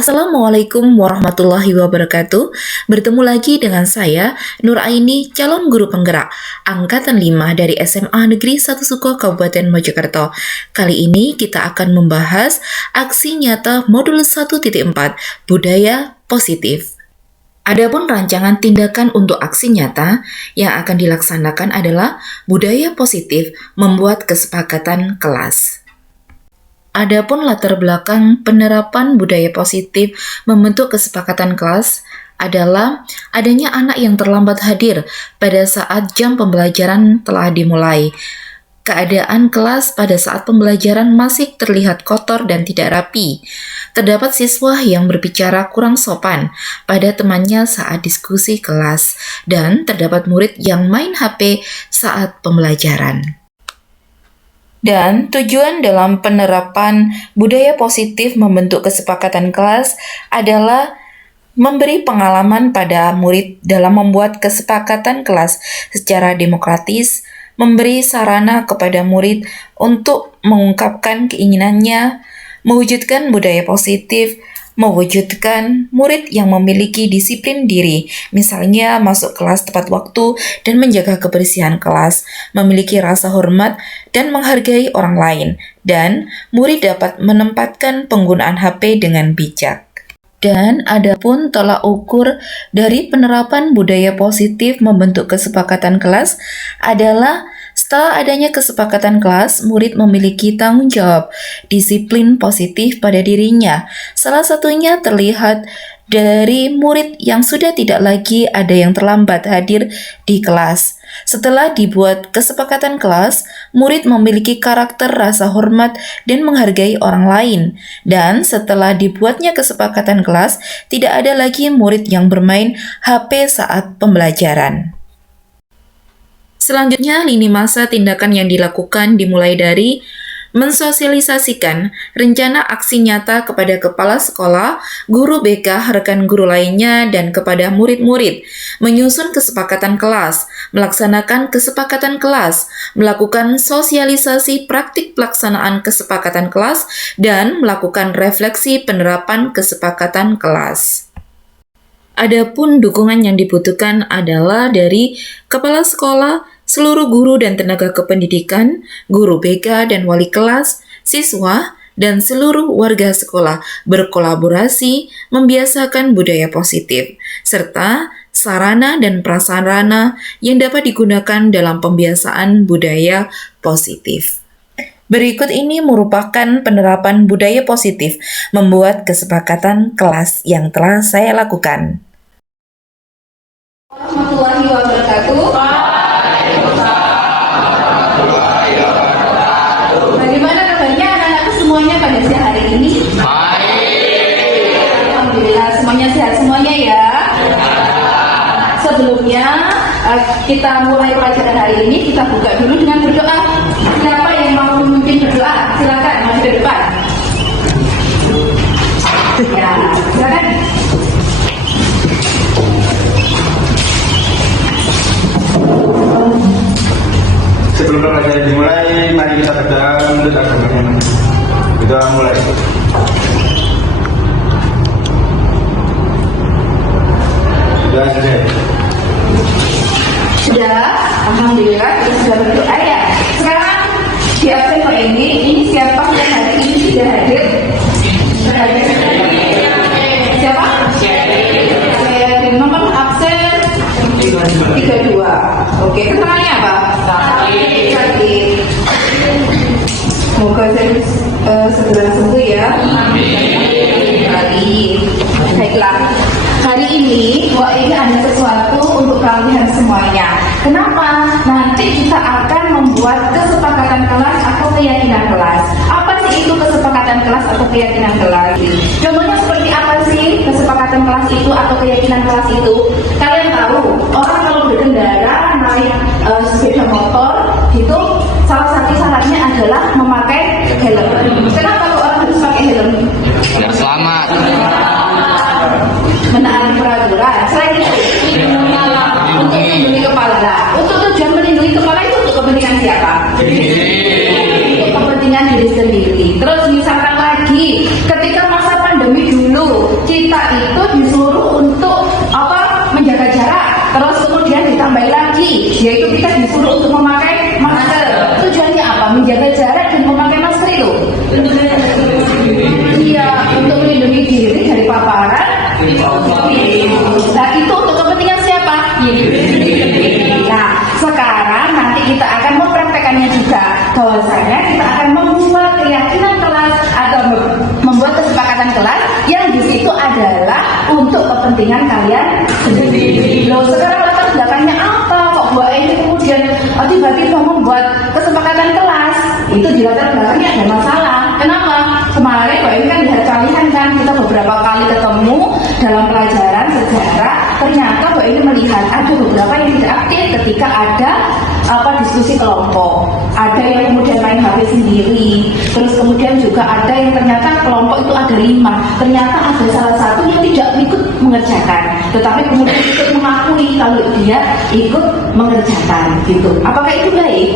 Assalamualaikum warahmatullahi wabarakatuh. Bertemu lagi dengan saya, Nur Aini, calon guru penggerak Angkatan 5 dari SMA Negeri 1 Suko Kabupaten Mojokerto. Kali ini kita akan membahas aksi nyata modul 1.4 Budaya Positif. Adapun rancangan tindakan untuk aksi nyata yang akan dilaksanakan adalah budaya positif membuat kesepakatan kelas. Adapun latar belakang penerapan budaya positif membentuk kesepakatan kelas adalah adanya anak yang terlambat hadir pada saat jam pembelajaran telah dimulai. Keadaan kelas pada saat pembelajaran masih terlihat kotor dan tidak rapi. Terdapat siswa yang berbicara kurang sopan pada temannya saat diskusi kelas, dan terdapat murid yang main HP saat pembelajaran. Dan tujuan dalam penerapan budaya positif membentuk kesepakatan kelas adalah memberi pengalaman pada murid dalam membuat kesepakatan kelas secara demokratis, memberi sarana kepada murid untuk mengungkapkan keinginannya, mewujudkan budaya positif, mewujudkan murid yang memiliki disiplin diri, misalnya masuk kelas tepat waktu dan menjaga kebersihan kelas, memiliki rasa hormat dan menghargai orang lain, dan murid dapat menempatkan penggunaan HP dengan bijak. Dan adapun tolak ukur dari penerapan budaya positif membentuk kesepakatan kelas adalah setelah adanya kesepakatan kelas, murid memiliki tanggung jawab disiplin positif pada dirinya. Salah satunya terlihat dari murid yang sudah tidak lagi ada yang terlambat hadir di kelas. Setelah dibuat kesepakatan kelas, murid memiliki karakter rasa hormat dan menghargai orang lain. Dan setelah dibuatnya kesepakatan kelas, tidak ada lagi murid yang bermain HP saat pembelajaran. Selanjutnya, lini masa tindakan yang dilakukan dimulai dari mensosialisasikan rencana aksi nyata kepada kepala sekolah, guru BK, rekan guru lainnya, dan kepada murid-murid, menyusun kesepakatan kelas, melaksanakan kesepakatan kelas, melakukan sosialisasi praktik pelaksanaan kesepakatan kelas, dan melakukan refleksi penerapan kesepakatan kelas. Adapun dukungan yang dibutuhkan adalah dari kepala sekolah, seluruh guru dan tenaga kependidikan, guru BK dan wali kelas, siswa, dan seluruh warga sekolah berkolaborasi membiasakan budaya positif, serta sarana dan prasarana yang dapat digunakan dalam pembiasaan budaya positif. Berikut ini merupakan penerapan budaya positif membuat kesepakatan kelas yang telah saya lakukan. Warahmatullahi wabarakatuh. Bagaimana kabarnya anak-anakku semuanya pada siang hari ini? Alhamdulillah semuanya sehat semuanya ya. Sebelumnya kita mulai pelajaran hari ini, kita buka dulu dengan berdoa. Siapa yang mau memimpin berdoa? Silakan maju ke depan. Ya, silakan. Sebelum pelajaran dimulai, mari kita berdoa untuk agamanya. Kita mulai. Sudah, alhamdulillah kita sudah berdoa ya. Sekarang di absen ini siapa yang hari ini tidak hadir? Siapa? Saya di nomor absen 32. Oke, keterangannya apa? Sakit. Semoga segera sembuh ya. Baiklah. Hari ini ada sesuatu untuk kalian semuanya. Kenapa? Nanti kita akan membuat kesepakatan kelas atau keyakinan kelas. Apa sih itu kesepakatan kelas atau keyakinan kelas? Contohnya seperti apa sih kesepakatan kelas itu atau keyakinan kelas itu? Kalian tahu, orang kalau berkendara naik sepeda motor itu salah satu syaratnya adalah memakai helm. Kenapa kok orang harus pakai helm? Biar selamat. Menaati peraturan. Selain itu, untuk melindungi kepala. Untuk tujuan melindungi kepala itu untuk kepentingan siapa? Untuk kepentingan diri sendiri. Terus misalkan lagi, ketika masa pandemi dulu dulu kita itu disuruh untuk menjaga jarak, terus kemudian ditambah lagi yaitu kita disuruh untuk memakai masker. Tujuannya apa? Menjaga jarak dan memakai masker itu iya untuk melindungi diri dari paparan. Nah, itu untuk kepentingan siapa? Nah, sekarang nanti kita akan mempraktekannya juga, bahwasanya kita akan membuat keyakinan kelas atau membuat kesepakatan kelas yang di situ adalah untuk kepentingan kalian sendiri. Loh, sekarang latar belakangnya apa? Kok Bu ini kemudian tiba-tiba membuat kesepakatan kelas? Itu di latar belakangnya ada masalah. Kenapa? Kemarin Mbak ini kan lihat kalian kan kita beberapa kali ketemu dalam pelajaran sejarah, ternyata Mbak ini melihat ada beberapa yang tidak aktif ketika ada diskusi kelompok. Ada yang kemudian main HP sendiri, terus kemudian juga ada yang ternyata kelompok itu ada 5. Ternyata ada salah satu yang tidak ikut mengerjakan, tetapi kemudian ikut mengakui kalau dia ikut mengerjakan gitu. Apakah itu baik?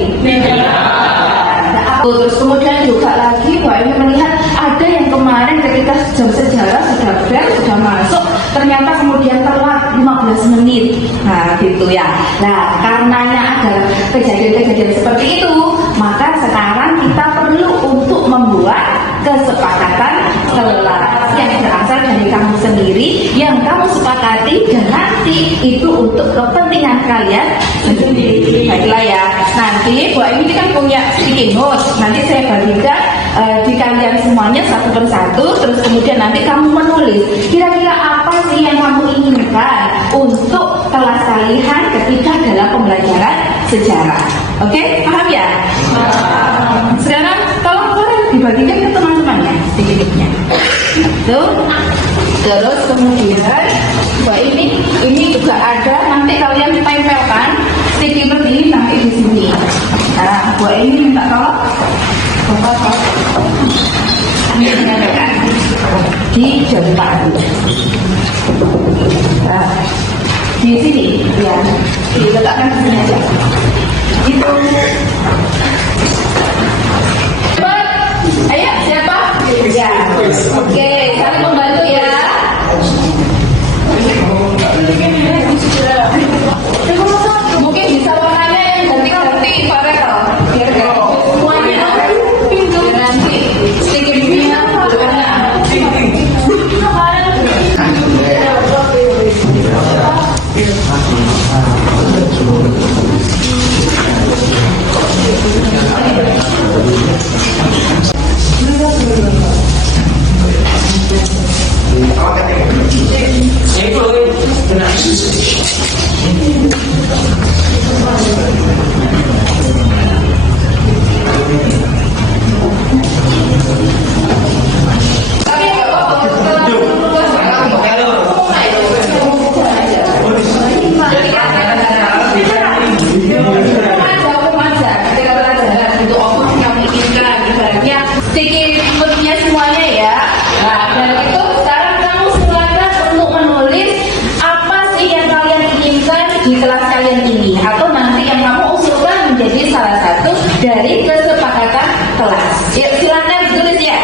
Terus kemudian juga lagi Mbak ini melihat ada yang kemarin ketika jam sejarah sudah bel, sudah masuk, ternyata kemudian telat 15 menit. Nah gitu ya. Nah karenanya ada kejadian-kejadian seperti itu, maka sekarang kita perlu untuk membuat kesepakatan kelas yang berasal dari kamu sendiri, yang kamu sepakati dan nanti itu untuk kepentingan kalian sendiri. Baiklah ya, nanti Bu ini kan punya sticky notes, nanti saya bagikan di kalian semuanya satu persatu, terus kemudian nanti kamu menulis kira-kira apa sih yang kamu inginkan untuk kelas kalian ketika dalam pembelajaran sejarah. Oke, paham ya? Sekarang tolong boleh dibagikan ke teman-temannya sedikitnya. Tuh. Terus kemudian Mbak ini juga ada, nanti kalian tempelkan sticky note ini nanti di sini. Nah, Mbak ini minta tolong Bapak ini menyampaikan di jari paku. Nah, di sini ya, diletakkan di sini aja. Itu. Ayo, siapa? Ya. Oke, saling membantu ya. Mungkin bisa warnanya yang ganti-ganti Pak Reto. Biar semuanya nanti sedikit-sedikit warna. Dari kesepakatan kelas. Ya, silakan ditulis ya.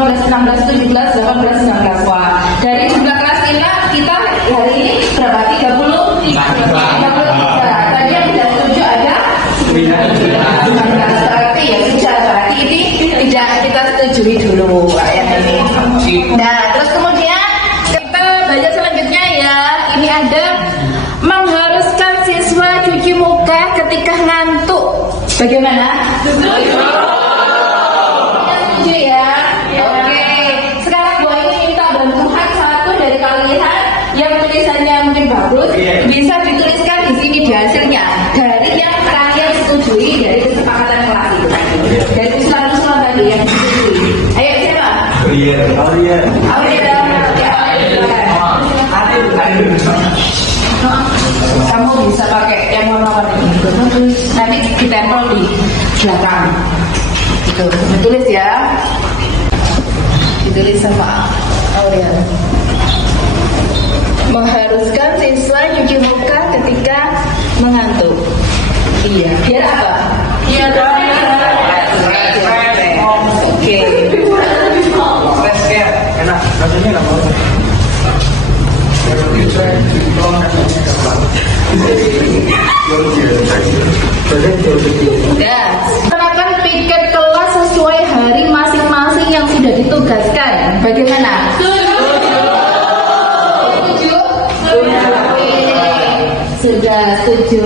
15, 16, 17, 18, 19. Wah, dari jumlah kelas kita hari ini berapa? 33. Tadi yang tidak setuju ada 19. Berarti ya sudah, berarti ini tidak kita setujui dulu ayat ini. Nah, terus kemudian kita baca selanjutnya ya. Ini ada mengharuskan siswa cuci muka ketika ngantuk. Bagaimana? Setuju ya? Oke. Sekarang gue ini minta bantuan satu dari kalian yang tulisannya mungkin bagus, bisa dituliskan di sini di hasilnya dari yang kalian setujui dari kesepakatan kelas itu tadi, dari usulan-usulan tadi yang disetujui. Ayo siapa? Aulia. Kamu bisa pakai yang warna-warni itu, nanti ditempel di belakang. Itu, ditulis ya. Ditulis sama Aulia. Mengharuskan siswa cuci muka ketika mengantuk. Iya. Biar apa? Biar oke. Enak, rasanya nggak mau. Ya, gunakan piket kelas sesuai hari masing-masing yang sudah ditugaskan. Bagaimana? Setuju? Oke. Sudah setuju.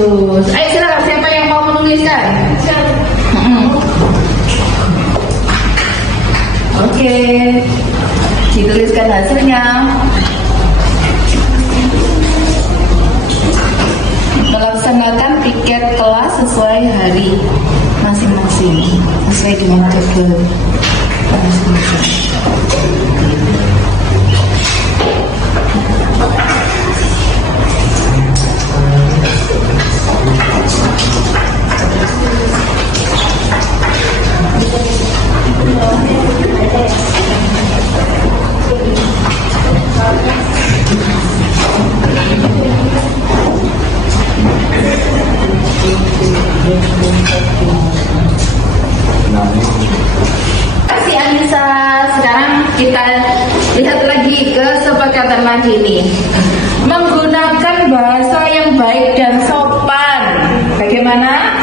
Ayo silakan, siapa yang mau menuliskan? Oke. Dituliskan hasilnya. Melaksanakan piket kelas sesuai hari masing-masing, sesuai dengan jadwal masing-masing. Si Anissa, sekarang kita lihat lagi kesepakatan lagi nih. Menggunakan bahasa yang baik dan sopan. Bagaimana?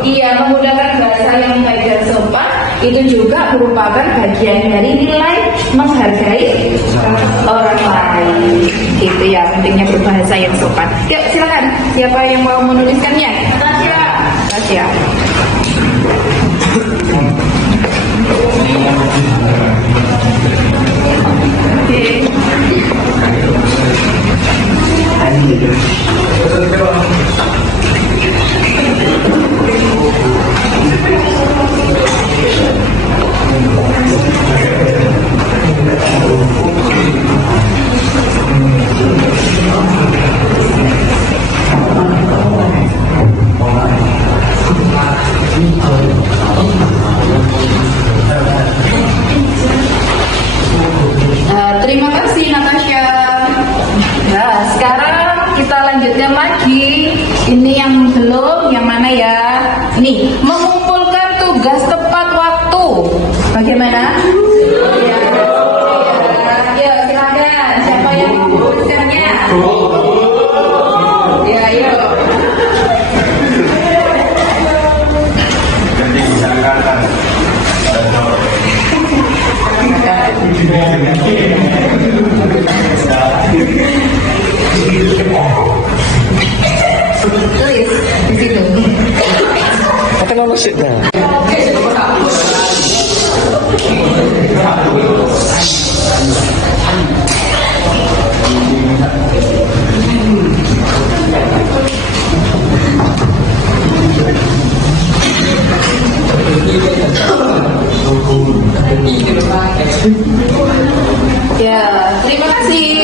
Iya, menggunakan bahasa yang baik dan sopan itu juga merupakan bagian dari nilai menghargai orang lain. Itu ya, pentingnya berbahasa yang sopan. Yuk, silakan. Siapa yang mau menuliskannya? Tasya. Terima kasih Natasha. Nah, sekarang kita lanjutkan lagi. Ini yang belum, yang mana ya? Ini mengumpulkan tugas tepat waktu. Bagaimana? Ya, silakan. Siapa yang mau menuliskannya? Ya, yuk. Tulis di situ. Akan lulus sih dah. Ya, terima kasih.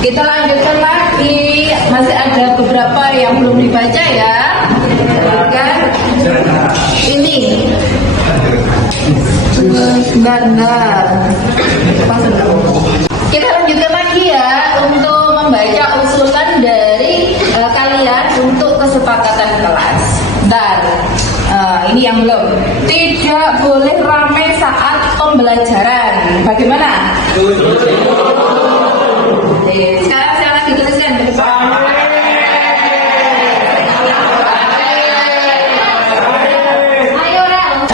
Kita lanjutkan lagi. Masih ada beberapa yang belum dibaca ya. Kan? Ini. Benar. Kita lanjutkan lagi ya untuk membaca usulan dari kalian untuk kesepakatan kelas. Dan ini yang belum. tidak boleh ramai saat pembelajaran. Bagaimana? Sekarang silakan dituliskan ke depan. Ayo, Ral.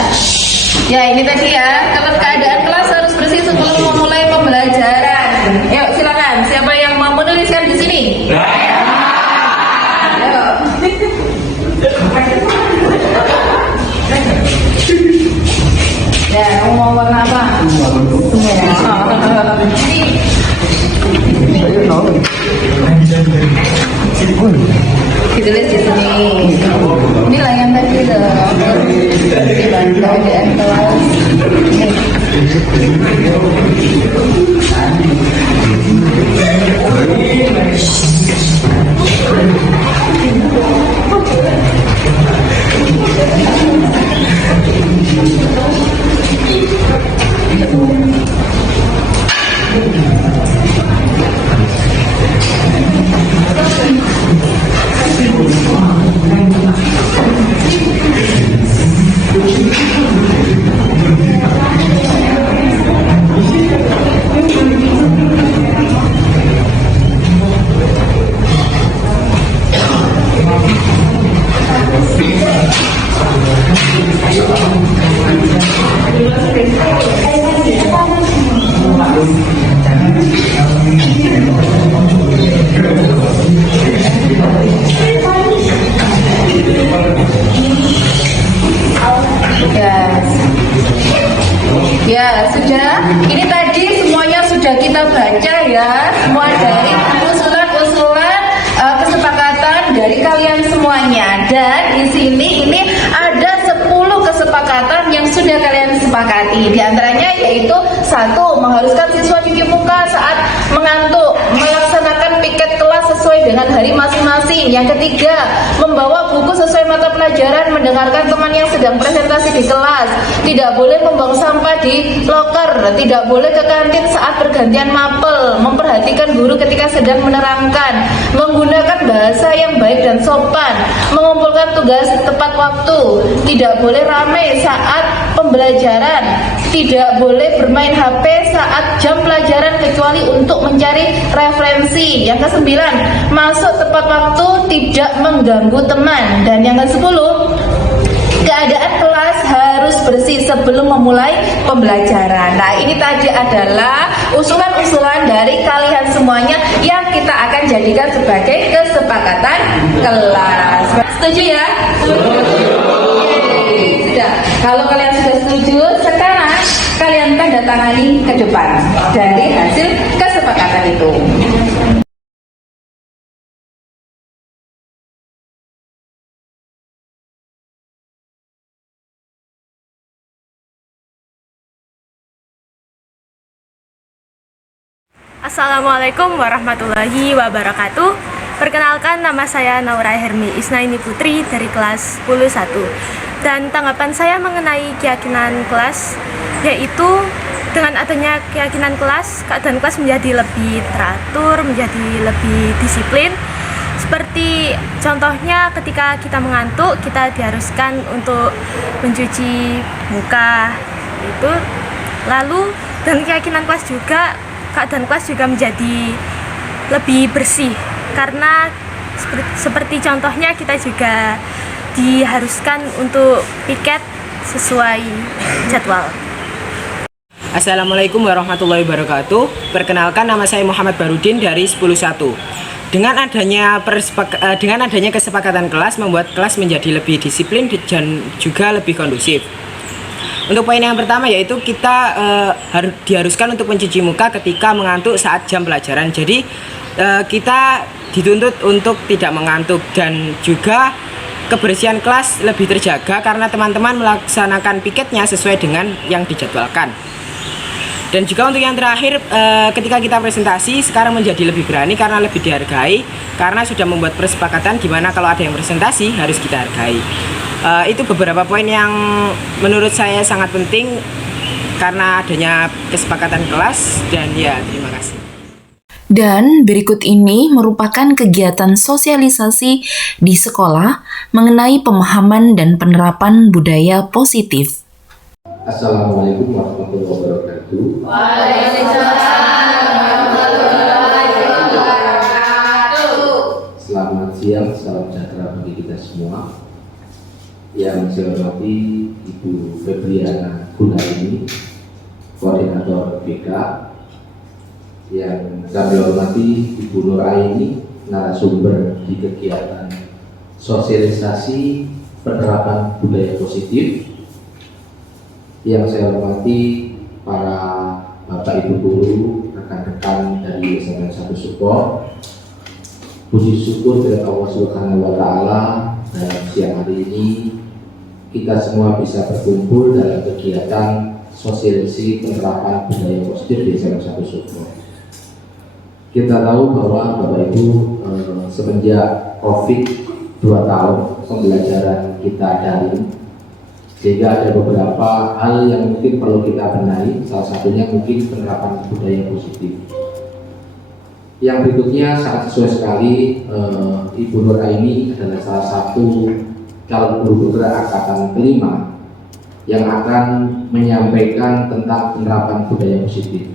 Ya, ini tadi ya, kalau keadaan kelas harus bersih sebelum memulai pembelajaran. Yuk, silakan. Siapa yang mau menuliskan di sini? Ayo. Ya, kamu mau warna apa? Ditulis di sini. Ini lah yang tadi loh. Keadaan kelas. Ya, sudah. Ini tadi semuanya sudah kita baca ya. Semua dari usulan-usulan kesepakatan dari kalian semuanya. Dan di sini ini ada 10 kesepakatan yang sudah kalian sepakati. Di antaranya yaitu 1. Mengharuskan siswa cuci muka saat mengantuk, melaksanakan piket kelas sesuai dengan hari masing-masing. Yang ketiga, membawa buku sesuai mata pelajaran, mendengarkan teman yang sedang presentasi di kelas. Tidak boleh membuang sampah di loker, tidak boleh ke kantin saat pergantian mapel, memperhatikan guru ketika sedang menerangkan, menggunakan bahasa yang baik dan sopan, mengumpulkan tugas tepat waktu, tidak boleh ramai saat pembelajaran, tidak boleh bermain HP saat jam pelajaran kecuali untuk mencari referensi. Yang ke-9, masuk tepat waktu, tidak mengganggu teman. Dan yang ke-10, keadaan kelas harus bersih sebelum memulai pembelajaran. Nah, ini tadi adalah usulan-usulan dari kalian semuanya yang kita akan jadikan sebagai kesepakatan kelas. Setuju ya? Sudah. Kalau kalian sudah setuju, sekarang kalian tanda tangani ke depan dari hasil kesepakatan itu. Assalamualaikum warahmatullahi wabarakatuh. Perkenalkan, nama saya Naura Hermi Isnaini Putri dari kelas 10-1. Dan tanggapan saya mengenai keyakinan kelas yaitu dengan adanya keyakinan kelas, keadaan kelas menjadi lebih teratur, menjadi lebih disiplin. Seperti contohnya ketika kita mengantuk, kita diharuskan untuk mencuci muka itu. Lalu dengan keyakinan kelas juga, keadaan kelas juga menjadi lebih bersih karena seperti contohnya kita juga diharuskan untuk piket sesuai jadwal. Assalamualaikum warahmatullahi wabarakatuh. Perkenalkan, nama saya Muhammad Barudin dari 10-1. Dengan adanya kesepakatan kelas membuat kelas menjadi lebih disiplin dan juga lebih kondusif. Untuk poin yang pertama yaitu kita diharuskan untuk mencuci muka ketika mengantuk saat jam pelajaran. Jadi kita dituntut untuk tidak mengantuk dan juga kebersihan kelas lebih terjaga karena teman-teman melaksanakan piketnya sesuai dengan yang dijadwalkan. Dan juga untuk yang terakhir, ketika kita presentasi sekarang menjadi lebih berani karena lebih dihargai, karena sudah membuat kesepakatan di mana kalau ada yang presentasi harus kita hargai. Itu beberapa poin yang menurut saya sangat penting karena adanya kesepakatan kelas. Dan ya, terima kasih. Dan berikut ini merupakan kegiatan sosialisasi di sekolah mengenai pemahaman dan penerapan budaya positif. Assalamualaikum warahmatullahi wabarakatuh. Selamat siang, salam sejahtera bagi kita semua. Yang saya hormati Ibu Febriana Gunaini, Koordinator BK. Yang kami hormati Ibu Nuraini, narasumber di kegiatan sosialisasi penerapan budaya positif. Yang saya hormati para Bapak Ibu guru, rekan-rekan dari SMN 1 Support. Puji syukur kepada Allah Subhanahu wa Ta'ala, dalam siang hari ini kita semua bisa berkumpul dalam kegiatan sosialisasi penerapan budaya positif di SMN 1 Support. Kita tahu bahwa Bapak Ibu semenjak COVID 2 tahun pembelajaran kita daring, sehingga ada beberapa hal yang mungkin perlu kita benahi. Salah satunya mungkin penerapan budaya positif. Yang berikutnya sangat sesuai sekali, Ibu Nuraini adalah salah satu calon guru penggerak angkatan kelima yang akan menyampaikan tentang penerapan budaya positif.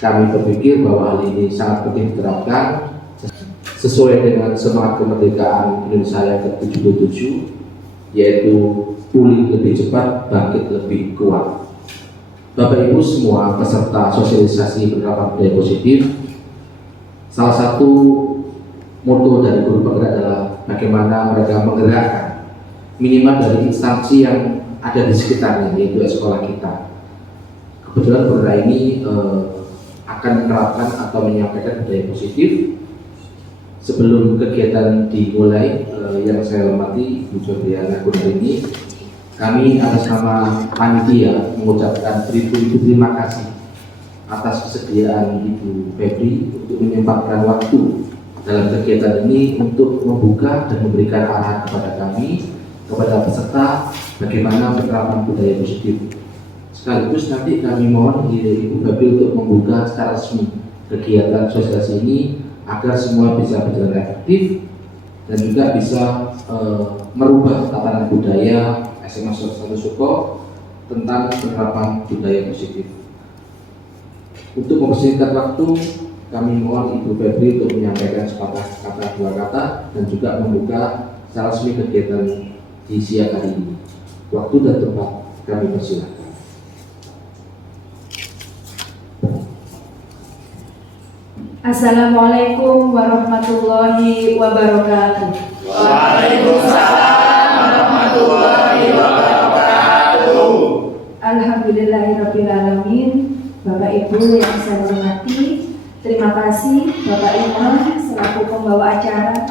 Kami berpikir bahwa hal ini sangat penting diterapkan sesuai dengan semangat kemerdekaan Indonesia yang ke-77, yaitu pulih lebih cepat, bangkit lebih kuat. Bapak Ibu semua peserta sosialisasi penerapan budaya positif, salah satu moto dari guru penggerak adalah bagaimana mereka menggerakkan minimal dari instansi yang ada di sekitarnya, yaitu sekolah kita. Kebetulan penggerak ini akan menerapkan atau menyampaikan budaya positif. Sebelum kegiatan dimulai, yang saya hormati Ibu Febriana Gunaini, kami atas nama panitia mengucapkan beribu-ribu terima kasih atas kesediaan Ibu Febri untuk menyempatkan waktu dalam kegiatan ini untuk membuka dan memberikan arahan kepada kami, kepada peserta, bagaimana penerapan budaya positif. Sekaligus nanti kami mohon Ibu Febri untuk membuka secara resmi kegiatan sosialisasi ini agar semua bisa berjalan efektif dan juga bisa merubah tatanan budaya SMA 1 Support tentang penerapan budaya positif. Untuk mempersingkat waktu, kami mohon Ibu Febri untuk menyampaikan sepatah kata dua kata dan juga membuka secara resmi kegiatan di siang hari ini. Waktu dan tempat kami persilakan. Assalamualaikum warahmatullahi wabarakatuh. Waalaikumsalam warahmatullahi wabarakatuh. Alhamdulillahirabbil alamin. Bapak Ibu yang saya hormati, terima kasih Bapak Imam selaku pembawa acara.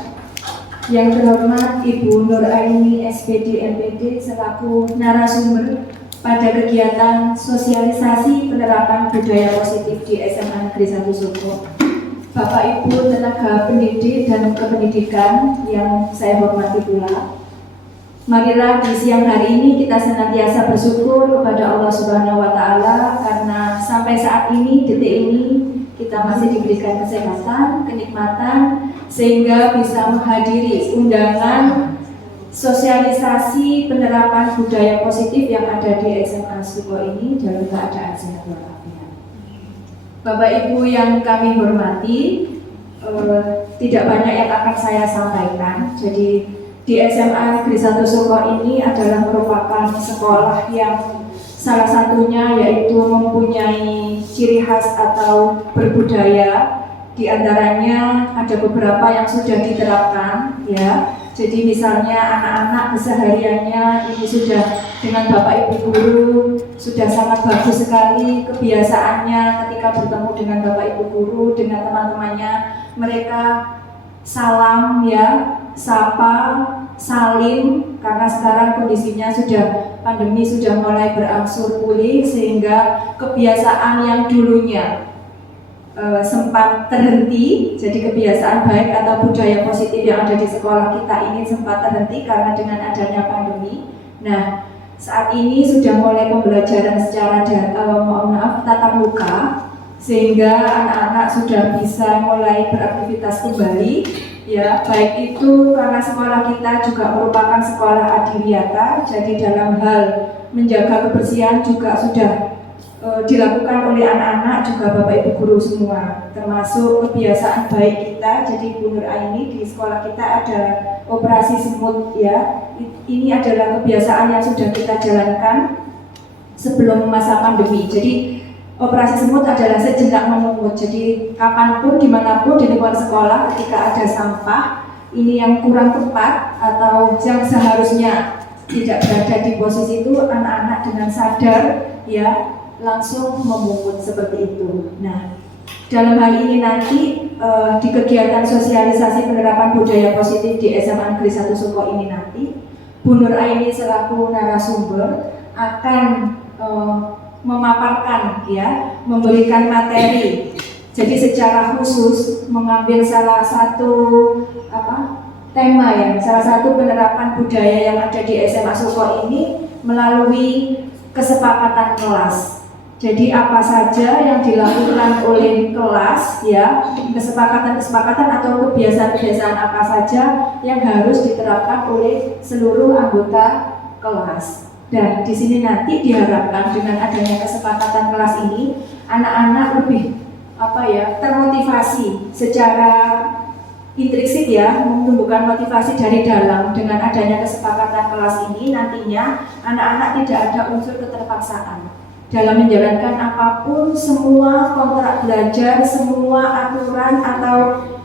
Yang terhormat Ibu Nuraini SPD MPD selaku narasumber pada kegiatan sosialisasi penerapan budaya positif di SMA Negeri 1 Support. Bapak Ibu tenaga pendidik dan kependidikan yang saya hormati pula, marilah di siang hari ini kita senantiasa bersyukur kepada Allah Subhanahu wa Ta'ala karena sampai saat ini, detik ini, kita masih diberikan kesehatan, kenikmatan, sehingga bisa menghadiri undangan sosialisasi penerapan budaya positif yang ada di SMA Suko ini dalam keadaan sehat walafiat. Bapak Ibu yang kami hormati, tidak banyak yang akan saya sampaikan. Jadi di SMA Negeri 1 Suko ini adalah merupakan sekolah yang salah satunya yaitu mempunyai ciri khas atau berbudaya. Di antaranya ada beberapa yang sudah diterapkan, ya. Jadi misalnya anak-anak kesehariannya ini sudah dengan Bapak Ibu guru sudah sangat bagus sekali kebiasaannya ketika bertemu dengan Bapak Ibu guru, dengan teman-temannya, mereka salam, ya, sapa, salim, karena sekarang kondisinya sudah pandemi sudah mulai berangsur pulih sehingga kebiasaan yang dulunya sempat terhenti, jadi kebiasaan baik atau budaya positif yang ada di sekolah kita ini sempat terhenti karena dengan adanya pandemi. Nah, saat ini sudah mulai pembelajaran secara tatap muka, sehingga anak-anak sudah bisa mulai beraktivitas kembali Ya, baik itu karena sekolah kita juga merupakan sekolah adiwiyata, jadi dalam hal menjaga kebersihan juga sudah dilakukan oleh anak-anak juga Bapak Ibu guru semua, termasuk kebiasaan baik kita. Jadi Bu Nur Aini di sekolah kita ada operasi semut ya. Ini adalah kebiasaan yang sudah kita jalankan sebelum masa pandemi. Jadi operasi semut adalah sejenak memungut. Jadi kapanpun, dimanapun di luar sekolah ketika ada sampah ini yang kurang tepat atau yang seharusnya tidak berada di posisi itu, anak-anak dengan sadar ya langsung memungut seperti itu. Nah, dalam hal ini nanti di kegiatan sosialisasi penerapan budaya positif di SMA Negeri 1 Suko ini nanti Bu Nur Aini selaku narasumber akan memaparkan ya, memberikan materi. Jadi secara khusus mengambil salah satu tema ya, salah satu penerapan budaya yang ada di SMA Suko ini melalui kesepakatan kelas. Jadi apa saja yang dilakukan oleh kelas ya, kesepakatan-kesepakatan atau kebiasaan-kebiasaan apa saja yang harus diterapkan oleh seluruh anggota kelas. Dan di sini nanti diharapkan dengan adanya kesepakatan kelas ini anak-anak lebih termotivasi secara intrinsik ya, menumbuhkan motivasi dari dalam. Dengan adanya kesepakatan kelas ini nantinya anak-anak tidak ada unsur keterpaksaan dalam menjalankan apapun. Semua kontrak belajar, semua aturan atau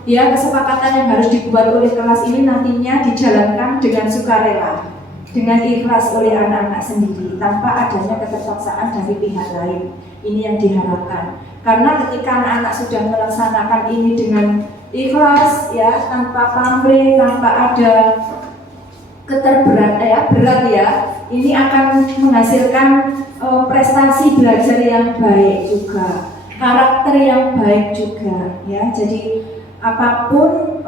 ya kesepakatan yang harus dibuat oleh kelas ini nantinya dijalankan dengan sukarela, dengan ikhlas oleh anak-anak sendiri tanpa adanya keterpaksaan dari pihak lain. Ini yang diharapkan, karena ketika anak-anak sudah melaksanakan ini dengan ikhlas ya, tanpa pamrih, tanpa ada berat ya, ini akan menghasilkan prestasi belajar yang baik juga, karakter yang baik juga ya. Jadi apapun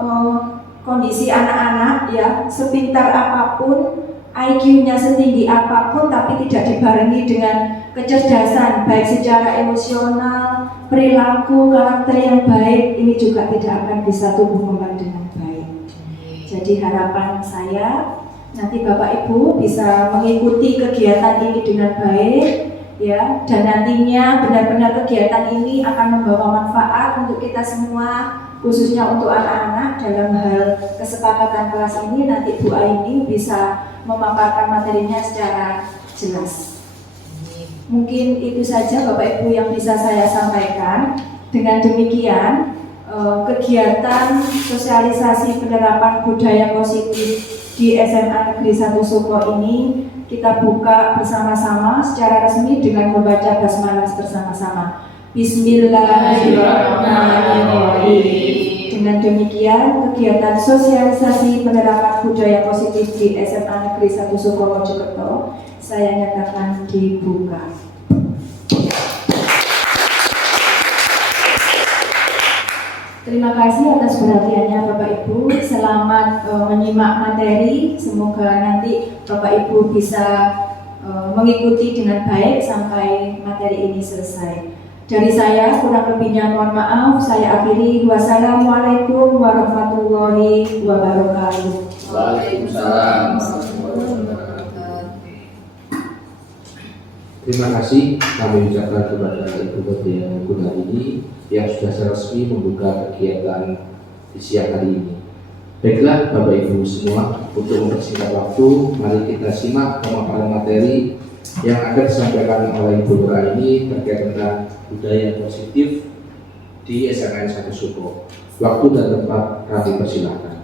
kondisi anak-anak ya, sepintar apapun, IQ-nya setinggi apapun, tapi tidak dibarengi dengan kecerdasan baik secara emosional, perilaku, karakter yang baik, ini juga tidak akan bisa tumbuh kembang dengan baik. Jadi harapan saya nanti Bapak Ibu bisa mengikuti kegiatan ini dengan baik ya, dan nantinya benar-benar kegiatan ini akan membawa manfaat untuk kita semua, khususnya untuk anak-anak. Dalam hal kesepakatan kelas ini nanti Bu Aini bisa memaparkan materinya secara jelas. Mungkin itu saja Bapak Ibu yang bisa saya sampaikan. Dengan demikian kegiatan sosialisasi penerapan budaya positif di SMA Negeri 1 Suko ini kita buka bersama-sama secara resmi dengan membaca basmalah bersama-sama. Bismillahirrahmanirrahim. Dengan demikian kegiatan sosialisasi penerapan budaya positif di SMA Negeri 1 Suko Mojokerto saya nyatakan dibuka. Terima kasih atas perhatiannya Bapak Ibu. Selamat menyimak materi. Semoga nanti Bapak Ibu bisa mengikuti dengan baik sampai materi ini selesai. Dari saya kurang lebihnya mohon maaf. Saya akhiri. Wassalamualaikum warahmatullahi wabarakatuh. Waalaikumsalam. Terima kasih kami ucapkan kepada Ibu Ketua Guna ini yang sudah resmi membuka kegiatan di siang hari ini. Baiklah Bapak Ibu semua, untuk mempersingkat waktu, mari kita simak pemaparan materi yang akan disampaikan oleh Ibu Nur Aini terkait tentang budaya positif di SMA 1 Suko. Waktu dan tempat kami persilakan.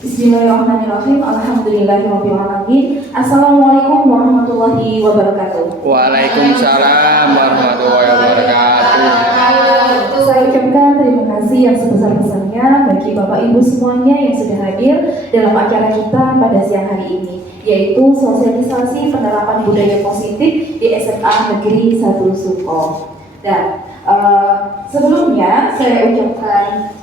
Bismillahirrahmanirrahim. Alhamdulillahirrahmanirrahim. Assalamualaikum warahmatullahi wabarakatuh. Waalaikumsalam warahmatullahi wabarakatuh. Saya ucapkan terima kasih yang sebesar-besarnya bagi Bapak Ibu semuanya yang sudah hadir dalam acara kita pada siang hari ini, yaitu sosialisasi penerapan budaya positif di SMA Negeri 1 Suko. Dan sebelumnya saya ucapkan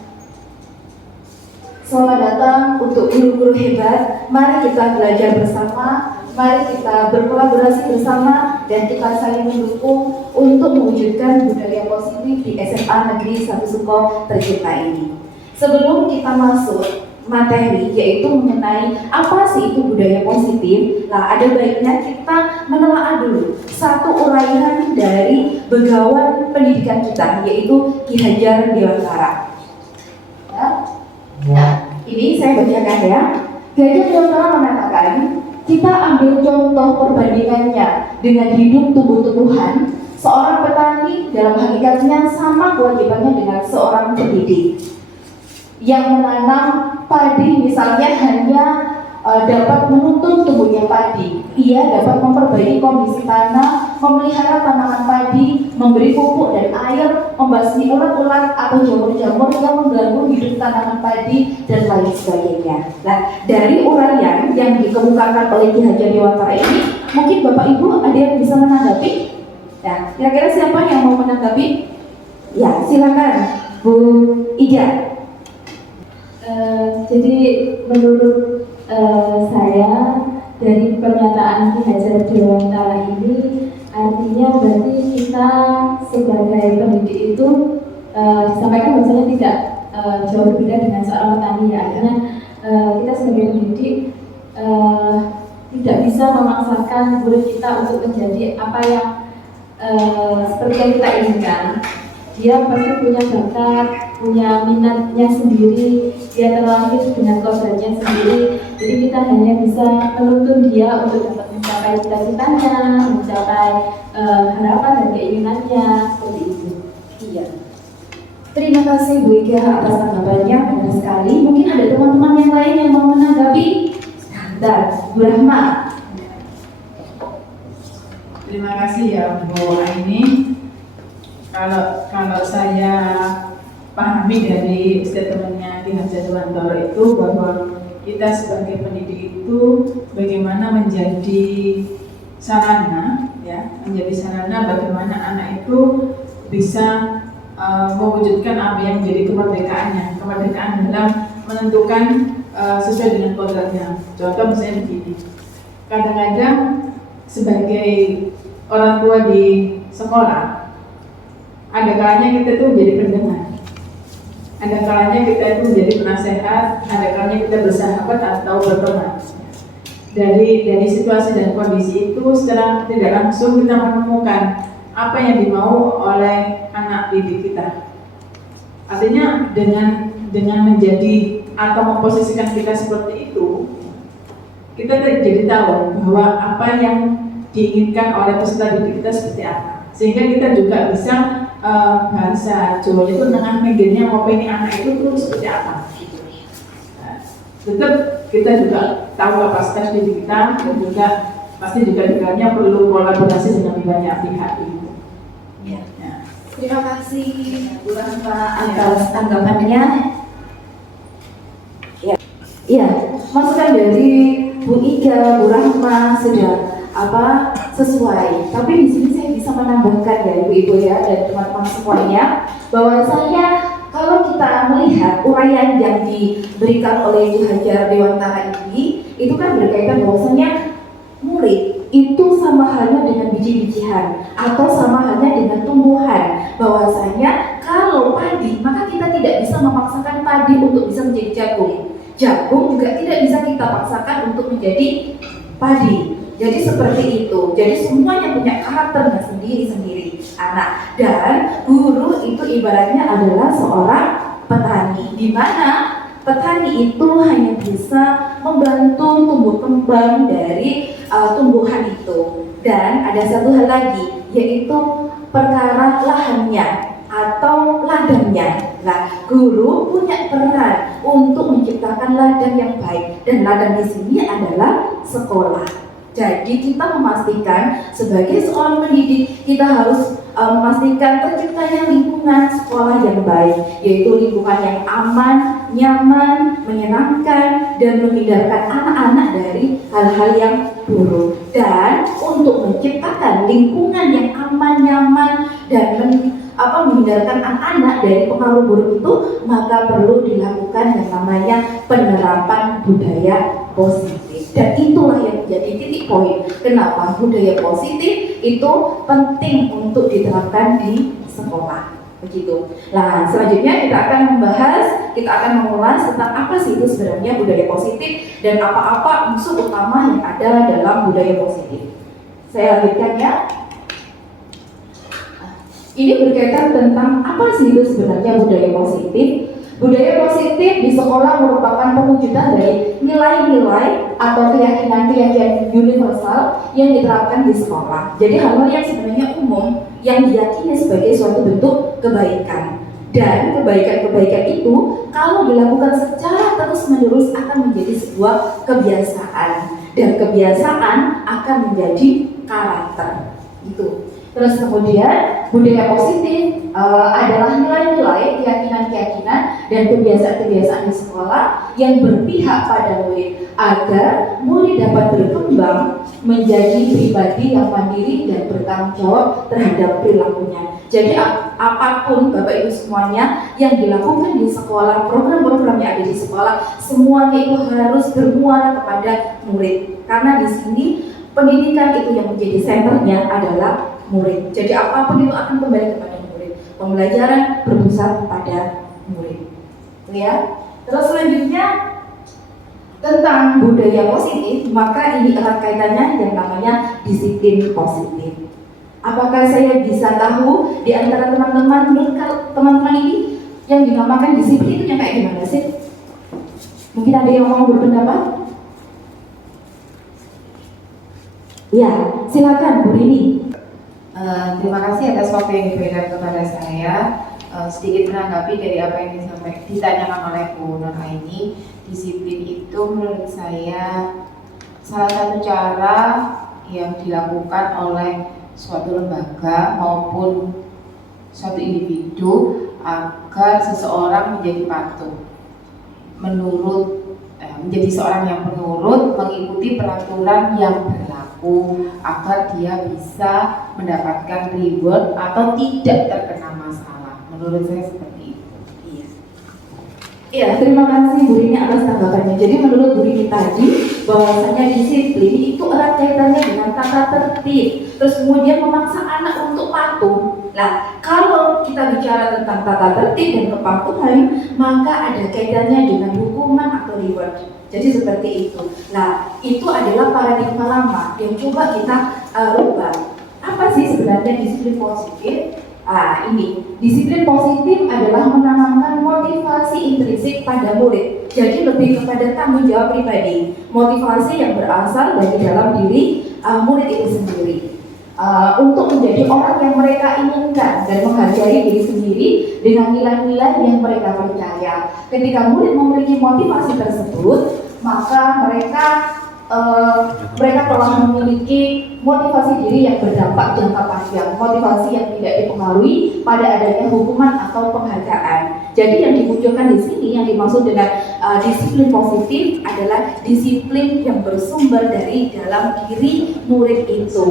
selamat datang untuk guru-guru hebat. Mari kita belajar bersama mari kita berkolaborasi bersama dan kita saling mendukung untuk mewujudkan budaya positif di SMA Negeri 1 Suko tercinta ini. Sebelum kita masuk materi yaitu mengenai apa sih itu budaya positif, nah ada baiknya kita menelaah dulu satu uraian dari begawan pendidikan kita yaitu Ki Hajar Dewantara. Nah, ini saya bacakan ya. Ki Hajar Dewantara mengatakan, kita ambil contoh perbandingannya dengan hidup tumbuh-tumbuhan. Seorang petani dalam hakikatnya sama kewajibannya dengan seorang pendidik yang menanam padi misalnya hanya dapat menuntun tumbuhnya padi. Ia dapat memperbaiki kondisi tanah, memelihara tanaman padi, memberi pupuk dan air, membasmi ulat-ulat atau jamur-jamur yang mengganggu hidup tanaman padi dan lain sebagainya. Nah, dari uraian yang dikemukakan oleh Ki Hajar Dewantara ini, mungkin Bapak Ibu ada yang bisa menanggapi? Nah, kira-kira siapa yang mau menanggapi? Ya, silakan Bu Ida. Jadi menurut saya dari pernyataan Ki Hajar Dewantara ini artinya berarti kita sebagai pendidik itu disampaikan bahwasanya tidak jauh berbeda dengan seorang petani ya. Artinya kita sebagai pendidik tidak bisa memaksakan murid kita untuk menjadi apa yang seperti yang kita inginkan. Dia pasti punya bakat, punya minatnya sendiri, dia terlahir dengan kodratnya sendiri. Jadi kita hanya bisa menuntun dia untuk dapat mencapai cita-citanya, mencapai harapan dan keinginannya, seperti itu. Iya. Terima kasih Bu Ika atas tanggapannya, benar sekali. Mungkin ada teman-teman yang lain yang mau menanggapi. Sebentar, Bu Rahma. Terima kasih ya Bu Aini. Kalau saya pahami dari statementnya Ki Hajar Dewantara itu bahwa kita sebagai pendidik itu bagaimana menjadi sarana bagaimana anak itu bisa mewujudkan apa yang menjadi kemerdekaan dalam menentukan sesuai dengan kodratnya. Contoh misalnya begini, kadang-kadang sebagai orang tua di sekolah ada kalanya kita tuh menjadi pendengar, ada kalanya kita itu menjadi penasehat, ada kalanya kita bersahabat atau berteman. Dari situasi dan kondisi itu secara tidak langsung kita menemukan apa yang dimau oleh anak didik kita. Artinya dengan menjadi atau memposisikan kita seperti itu, kita jadi tahu bahwa apa yang diinginkan oleh peserta didik kita seperti apa, sehingga kita juga bisa bahasa Jawa itu tengah menggennya apa ini anak itu tuh seperti apa. Nah, tetap kita juga tahu kapasitas diri kita dan juga pasti juga dengannya perlu kolaborasi dengan banyak pihak itu. Ya. Terima kasih Bu Rahma atas tanggapannya. Ya, masukan dari Bu Ika, Bu Rahma sudah sesuai. Tapi di sini saya bisa menambahkan ya Ibu-ibu ya dan teman-teman semuanya, bahwasanya kalau kita melihat uraian yang diberikan oleh Ki Hajar Dewantara ini, itu kan berkaitan bahwasanya murid itu sama halnya dengan biji-bijian atau sama halnya dengan tumbuhan. Bahwasanya kalau padi, maka kita tidak bisa memaksakan padi untuk bisa menjadi jagung. Jagung juga tidak bisa kita paksakan untuk menjadi padi. Jadi seperti itu. Jadi semuanya punya karakternya sendiri-sendiri. Anak dan guru itu ibaratnya adalah seorang petani, di mana petani itu hanya bisa membantu tumbuh kembang dari tumbuhan itu. Dan ada satu hal lagi, yaitu perkara lahannya atau ladangnya. Nah, guru punya peran untuk menciptakan ladang yang baik, dan ladang di sini adalah sekolah. Jadi kita memastikan sebagai seorang pendidik kita harus memastikan terciptanya lingkungan sekolah yang baik, yaitu lingkungan yang aman, nyaman, menyenangkan, dan menghindarkan anak-anak dari hal-hal yang buruk. Dan untuk menciptakan lingkungan yang aman, nyaman, dan menghindarkan anak-anak dari pengaruh buruk itu, maka perlu dilakukan yang namanya penerapan budaya positif. Dan itulah yang yang menjadi titik poin kenapa budaya positif itu penting untuk diterapkan di sekolah. Begitu. Nah, selanjutnya kita akan mengulas tentang apa sih itu sebenarnya budaya positif dan apa-apa unsur utama yang ada dalam budaya positif. Saya lanjutkan ya. Ini berkaitan tentang apa sih itu sebenarnya budaya positif. Budaya positif di sekolah merupakan pewujudan dari nilai-nilai atau keyakinan-keyakinan universal yang diterapkan di sekolah. Jadi hal-hal yang sebenarnya umum yang diyakini sebagai suatu bentuk kebaikan. Dan kebaikan-kebaikan itu kalau dilakukan secara terus-menerus akan menjadi sebuah kebiasaan. Dan kebiasaan akan menjadi karakter. Itu. Terus kemudian budaya positif adalah nilai-nilai, keyakinan-keyakinan dan kebiasaan-kebiasaan di sekolah yang berpihak pada murid agar murid dapat berkembang menjadi pribadi yang mandiri dan bertanggung jawab terhadap perilakunya. Jadi apapun Bapak Ibu semuanya yang dilakukan di sekolah, program-program yang ada di sekolah, semuanya itu harus bermuara kepada murid. Karena di sini pendidikan itu yang menjadi senternya adalah murid. Jadi apapun itu akan kembali kepada murid. Pembelajaran berpusat pada murid. Ya. Terus selanjutnya tentang budaya positif, maka ini erat kaitannya yang namanya disiplin positif. Apakah saya bisa tahu di antara teman-teman ini yang dinamakan disiplin itu yang kayak gimana sih? Mungkin ada yang mau berpendapat? Ya, silakan Bu Rini. Terima kasih atas waktu yang diberikan kepada saya. Sedikit menanggapi dari apa yang ditanyakan oleh Bu Nur Aini. Disiplin itu menurut saya salah satu cara yang dilakukan oleh suatu lembaga maupun suatu individu agar seseorang menjadi patuh menjadi seorang yang penurut, mengikuti peraturan yang berlaku agar dia bisa mendapatkan reward atau tidak terkena masalah. Menurut saya seperti itu. Iya, terima kasih Bu Rini atas tanggapannya. Jadi menurut Bu Rini tadi bahwasanya disiplin itu erat kaitannya dengan tata tertib, terus kemudian memaksa anak untuk patuh. Nah, kalau kita bicara tentang tata tertib dan kepatuhan, maka ada kaitannya dengan hukuman atau reward. Jadi seperti itu. Nah, itu adalah paradigma lama yang coba kita rubah. Apa sih sebenarnya disiplin positif? Ini disiplin positif adalah menanamkan motivasi intrinsik pada murid. Jadi lebih kepada tanggung jawab pribadi, motivasi yang berasal dari dalam diri murid itu sendiri. Untuk menjadi orang yang mereka inginkan dan menghargai diri sendiri dengan nilai-nilai yang mereka percaya. Ketika murid memiliki motivasi tersebut, maka mereka telah memiliki motivasi diri yang berdampak jangka panjang, motivasi yang tidak dipengaruhi pada adanya hukuman atau penghargaan. Jadi yang dimunculkan di sini yang dimaksud dengan disiplin positif adalah disiplin yang bersumber dari dalam diri murid itu.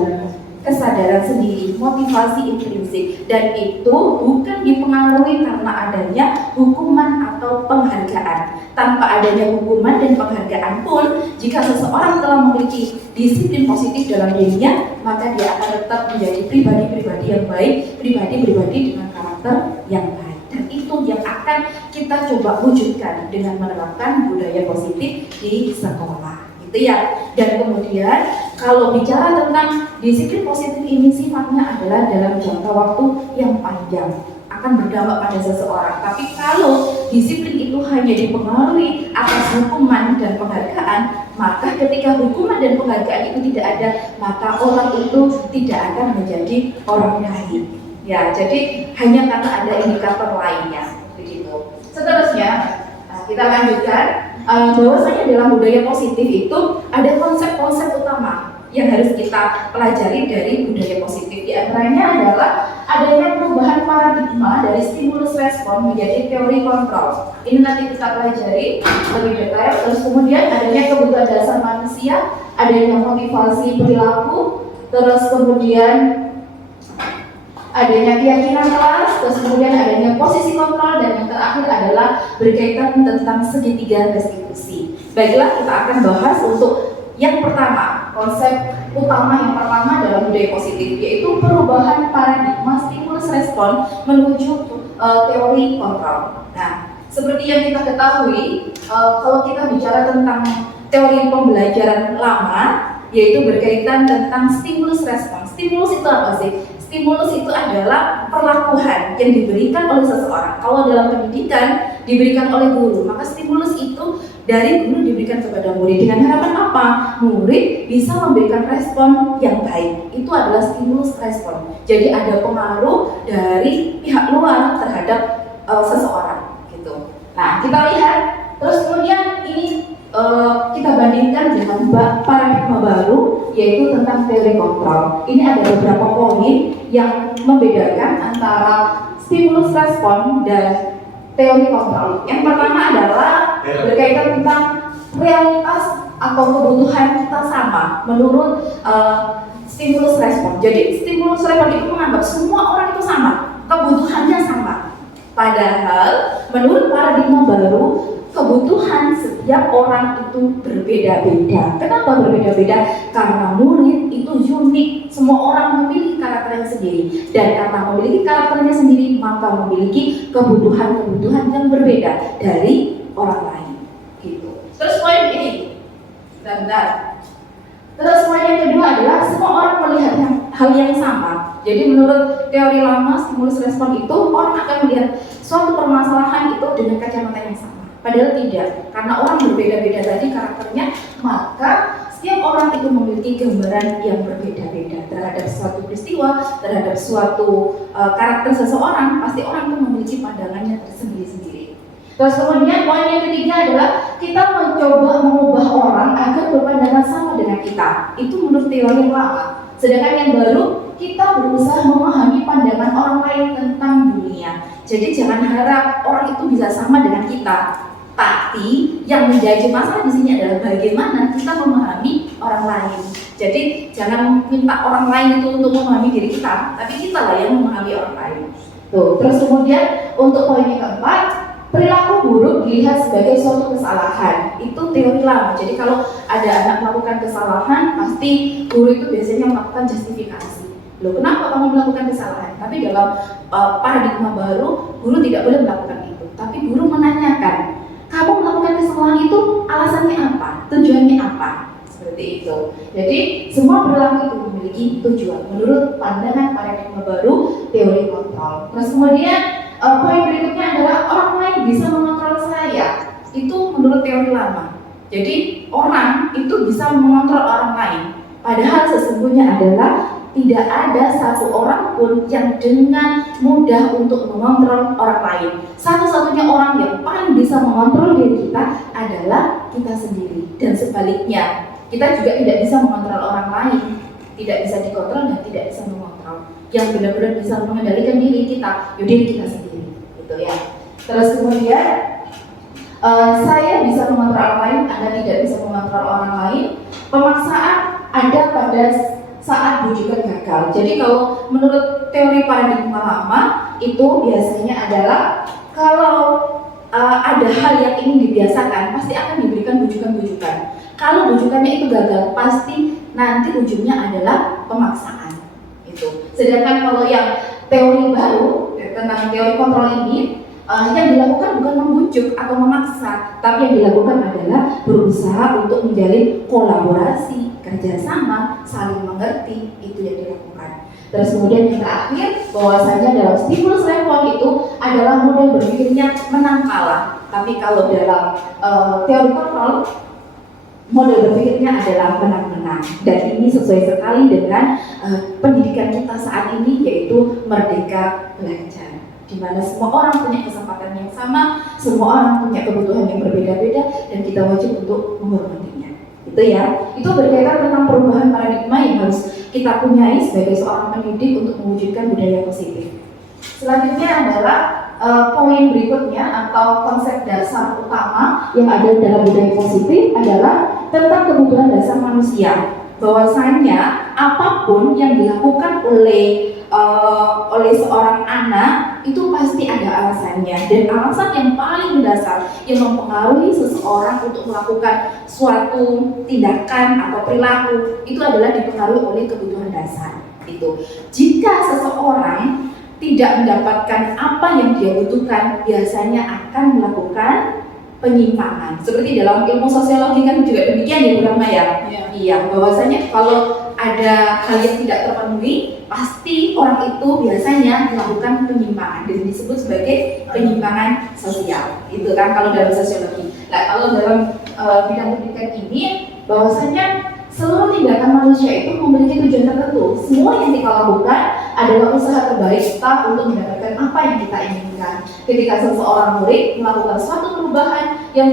Kesadaran sendiri, motivasi intrinsik, dan itu bukan dipengaruhi karena adanya hukuman atau penghargaan. Tanpa adanya hukuman dan penghargaan pun, jika seseorang telah memiliki disiplin positif dalam dirinya, maka dia akan tetap menjadi pribadi-pribadi yang baik, pribadi-pribadi dengan karakter yang baik. Dan itu yang akan kita coba wujudkan dengan menerapkan budaya positif di sekolah. Gitu ya. Dan kemudian kalau bicara tentang disiplin positif ini sifatnya adalah dalam jangka waktu yang panjang, akan berdampak pada seseorang. Tapi kalau disiplin itu hanya dipengaruhi atas hukuman dan penghargaan, maka ketika hukuman dan penghargaan itu tidak ada, maka orang itu tidak akan menjadi orang baik. Ya, jadi hanya karena ada indikator lainnya, begitu. Seterusnya kita lanjutkan. Bahwasanya dalam budaya positif itu ada konsep-konsep utama yang harus kita pelajari dari budaya positif. Di antaranya adalah adanya perubahan paradigma dari stimulus respon menjadi teori kontrol. Ini nanti kita pelajari lebih detail. Terus kemudian adanya kebutuhan dasar manusia, adanya motivasi perilaku, terus kemudian adanya keyakinan kelas, terus kemudian adanya posisi kontrol, dan yang terakhir adalah berkaitan tentang segitiga restitusi. Baiklah, kita akan bahas untuk Yang pertama, konsep utama yang pertama dalam budaya positif yaitu perubahan paradigma stimulus respon menuju teori kontrol. Nah, seperti yang kita ketahui, kalau kita bicara tentang teori pembelajaran lama, yaitu berkaitan tentang stimulus respon. Stimulus itu apa sih? Stimulus itu adalah perlakuan yang diberikan oleh seseorang. Kalau dalam pendidikan diberikan oleh guru, maka stimulus itu dari guru diberikan kepada murid dengan harapan apa? Murid bisa memberikan respon yang baik. Itu adalah stimulus respon. Jadi ada pengaruh dari pihak luar terhadap seseorang gitu. Nah, kita lihat terus kemudian ini kita bandingkan dengan paradigma baru yaitu tentang teori kontrol. Ini ada beberapa poin yang membedakan antara stimulus respon dan teori kontrol. Yang pertama adalah berkaitan tentang realitas atau kebutuhan kita sama menurut stimulus respon. Jadi stimulus respon itu menganggap semua orang itu sama, kebutuhannya sama. Padahal menurut paradigma baru kebutuhan setiap orang itu berbeda-beda. Kenapa berbeda-beda? Karena murid itu unik. Semua orang memiliki karakternya sendiri. Dan karena memiliki karakternya sendiri, maka memiliki kebutuhan-kebutuhan yang berbeda dari orang lain. Gitu. Terus poin ini. Bentar. Terus poin yang kedua adalah semua orang melihat hal yang sama. Jadi menurut teori lama stimulus respon itu orang akan melihat suatu permasalahan itu dengan kacamata yang sama. Padahal tidak, karena orang berbeda-beda tadi karakternya, maka setiap orang itu memiliki gambaran yang berbeda-beda terhadap suatu peristiwa, terhadap suatu karakter seseorang. Pasti orang itu memiliki pandangannya tersendiri-sendiri. Terus kemudian poin yang ketiga adalah kita mencoba mengubah orang agar berpandangan sama dengan kita. Itu menurut teori yang lama. Sedangkan yang baru, kita berusaha memahami pandangan orang lain tentang dunia. Jadi jangan harap orang itu bisa sama dengan kita. Tapi yang menjadi masalah di sini adalah bagaimana kita memahami orang lain. Jadi jangan minta orang lain itu untuk memahami diri kita, tapi kita lah yang memahami orang lain. Tuh. Terus kemudian untuk poin yang keempat, perilaku buruk dilihat sebagai suatu kesalahan. Itu teori lama. Jadi kalau ada anak melakukan kesalahan, pasti guru itu biasanya melakukan justifikasi. Loh, kenapa kamu melakukan kesalahan? Tapi dalam paradigma baru, guru tidak boleh melakukan itu. Tapi guru menanyakan, kamu melakukan kesalahan itu alasannya apa? Tujuannya apa? Seperti itu. Jadi semua perilaku itu memiliki tujuan menurut pandangan paradigma baru teori kontrol. Terus kemudian poin berikutnya adalah orang lain bisa mengontrol saya. Itu menurut teori lama. Jadi orang itu bisa mengontrol orang lain. Padahal sesungguhnya adalah tidak ada satu orang pun yang dengan mudah untuk mengontrol orang lain. Satu-satunya orang yang paling bisa mengontrol diri kita adalah kita sendiri. Dan sebaliknya, kita juga tidak bisa mengontrol orang lain. Tidak bisa dikontrol dan tidak bisa mengontrol. Yang benar-benar bisa mengendalikan diri kita, diri kita sendiri. Gitu ya. Terus kemudian, saya bisa mengontrol orang lain, Anda tidak bisa mengontrol orang lain. Pemaksaan ada pada saat bujukan gagal. Jadi kalau menurut teori paradigma lama itu biasanya adalah kalau ada hal yang ingin dibiasakan pasti akan diberikan bujukan-bujukan. Kalau bujukannya itu gagal pasti nanti ujungnya adalah pemaksaan. Itu. Sedangkan kalau yang teori baru tentang teori kontrol ini yang dilakukan bukan membujuk atau memaksa, tapi yang dilakukan adalah berusaha untuk menjalin kolaborasi, kerjasama, saling mengerti, itu yang dilakukan. Terus kemudian yang terakhir, bahwasanya dalam stimulus respon itu adalah model berpikirnya menang kalah. Tapi kalau dalam teori kontrol, model berpikirnya adalah menang-menang. Dan ini sesuai sekali dengan pendidikan kita saat ini, yaitu merdeka belajar, di mana semua orang punya kesempatan yang sama, semua orang punya kebutuhan yang berbeda-beda, dan kita wajib untuk menghormatinya. Itu ya, itu berkaitan tentang perubahan paradigma yang harus kita punyai sebagai seorang pendidik untuk mewujudkan budaya positif. Selanjutnya adalah poin berikutnya atau konsep dasar utama yang ada dalam budaya positif adalah tentang kebutuhan dasar manusia. bahwasanya apapun yang dilakukan oleh seorang anak itu pasti ada alasannya, dan alasan yang paling mendasar yang mempengaruhi seseorang untuk melakukan suatu tindakan atau perilaku itu adalah dipengaruhi oleh kebutuhan dasar. Itu jika seseorang tidak mendapatkan apa yang dia butuhkan, biasanya akan melakukan penyimpangan. Seperti dalam ilmu sosiologi kan juga demikian ya, Bu Rahma ya. Iya, bahwasanya kalau ada hal yang tidak terpenuhi, pasti orang itu biasanya melakukan penyimpangan, dan disebut sebagai penyimpangan sosial. Itu kan kalau dalam sosiologi. Nah, kalau dalam bidang pendidikan ini, bahwasanya seluruh tindakan manusia itu memiliki tujuan tertentu. Semua yang kita lakukan adalah usaha terbaik kita untuk mendapatkan apa yang kita inginkan. Ketika seseorang murid melakukan suatu perubahan yang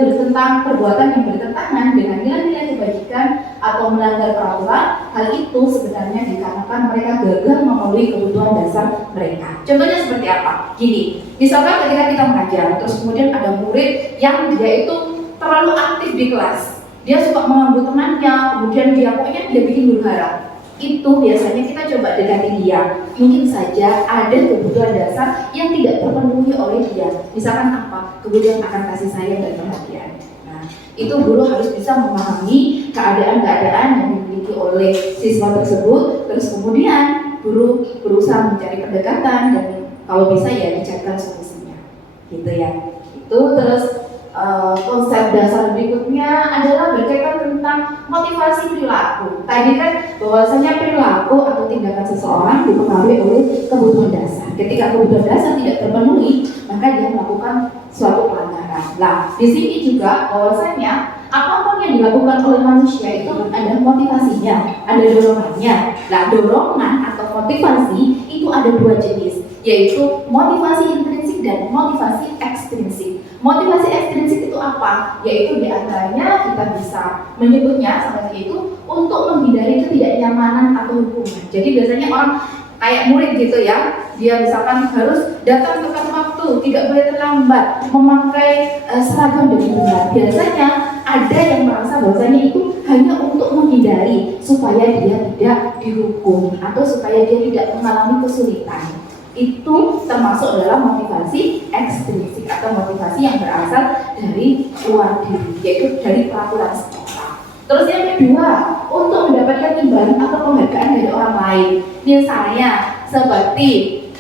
perbuatan yang bertentangan dengan nilai-nilai kebajikan atau melanggar peraturan, hal itu sebenarnya dikarenakan mereka gagal memenuhi kebutuhan dasar mereka. Contohnya seperti apa? Gini, misalkan ketika kita mengajar, terus kemudian ada murid yang dia itu terlalu aktif di kelas. Dia suka mengganggu temannya, kemudian dia bikin huru hara. Itu biasanya kita coba dekati dia. Mungkin saja ada kebutuhan dasar yang tidak terpenuhi oleh dia. Misalkan apa? Kebutuhan akan kasih sayang dan perhatian. Nah, itu guru harus bisa memahami keadaan-keadaan yang dimiliki oleh siswa tersebut. Terus kemudian guru berusaha mencari pendekatan dan kalau bisa ya dicarikan solusinya. Gitu ya. Itu terus konsep dasar berikutnya adalah berkaitan tentang motivasi perilaku. Tadi kan bahwasanya perilaku atau tindakan seseorang dipengaruhi oleh kebutuhan dasar. Ketika kebutuhan dasar tidak terpenuhi, maka dia melakukan suatu pelanggaran. Nah, di sini juga bahwasanya apapun yang dilakukan oleh manusia itu ada motivasinya, ada dorongannya. Nah, dorongan atau motivasi itu ada dua jenis, yaitu motivasi intrinsik dan motivasi ekstrinsik. Motivasi ekstrinsik itu apa? Yaitu diantaranya kita bisa menyebutnya seperti itu untuk menghindari ketidaknyamanan atau hukuman. Jadi biasanya orang kayak murid gitu ya, dia misalkan harus datang tepat waktu, tidak boleh terlambat, memakai seragam dengan benar. Biasanya ada yang merasa bahwasanya itu hanya untuk menghindari supaya dia tidak dihukum atau supaya dia tidak mengalami kesulitan. Itu termasuk dalam motivasi ekstrinsik atau motivasi yang berasal dari luar diri, yaitu dari peraturan sekolah. Terus yang kedua, untuk mendapatkan imbalan atau penghargaan dari orang lain. Misalnya seperti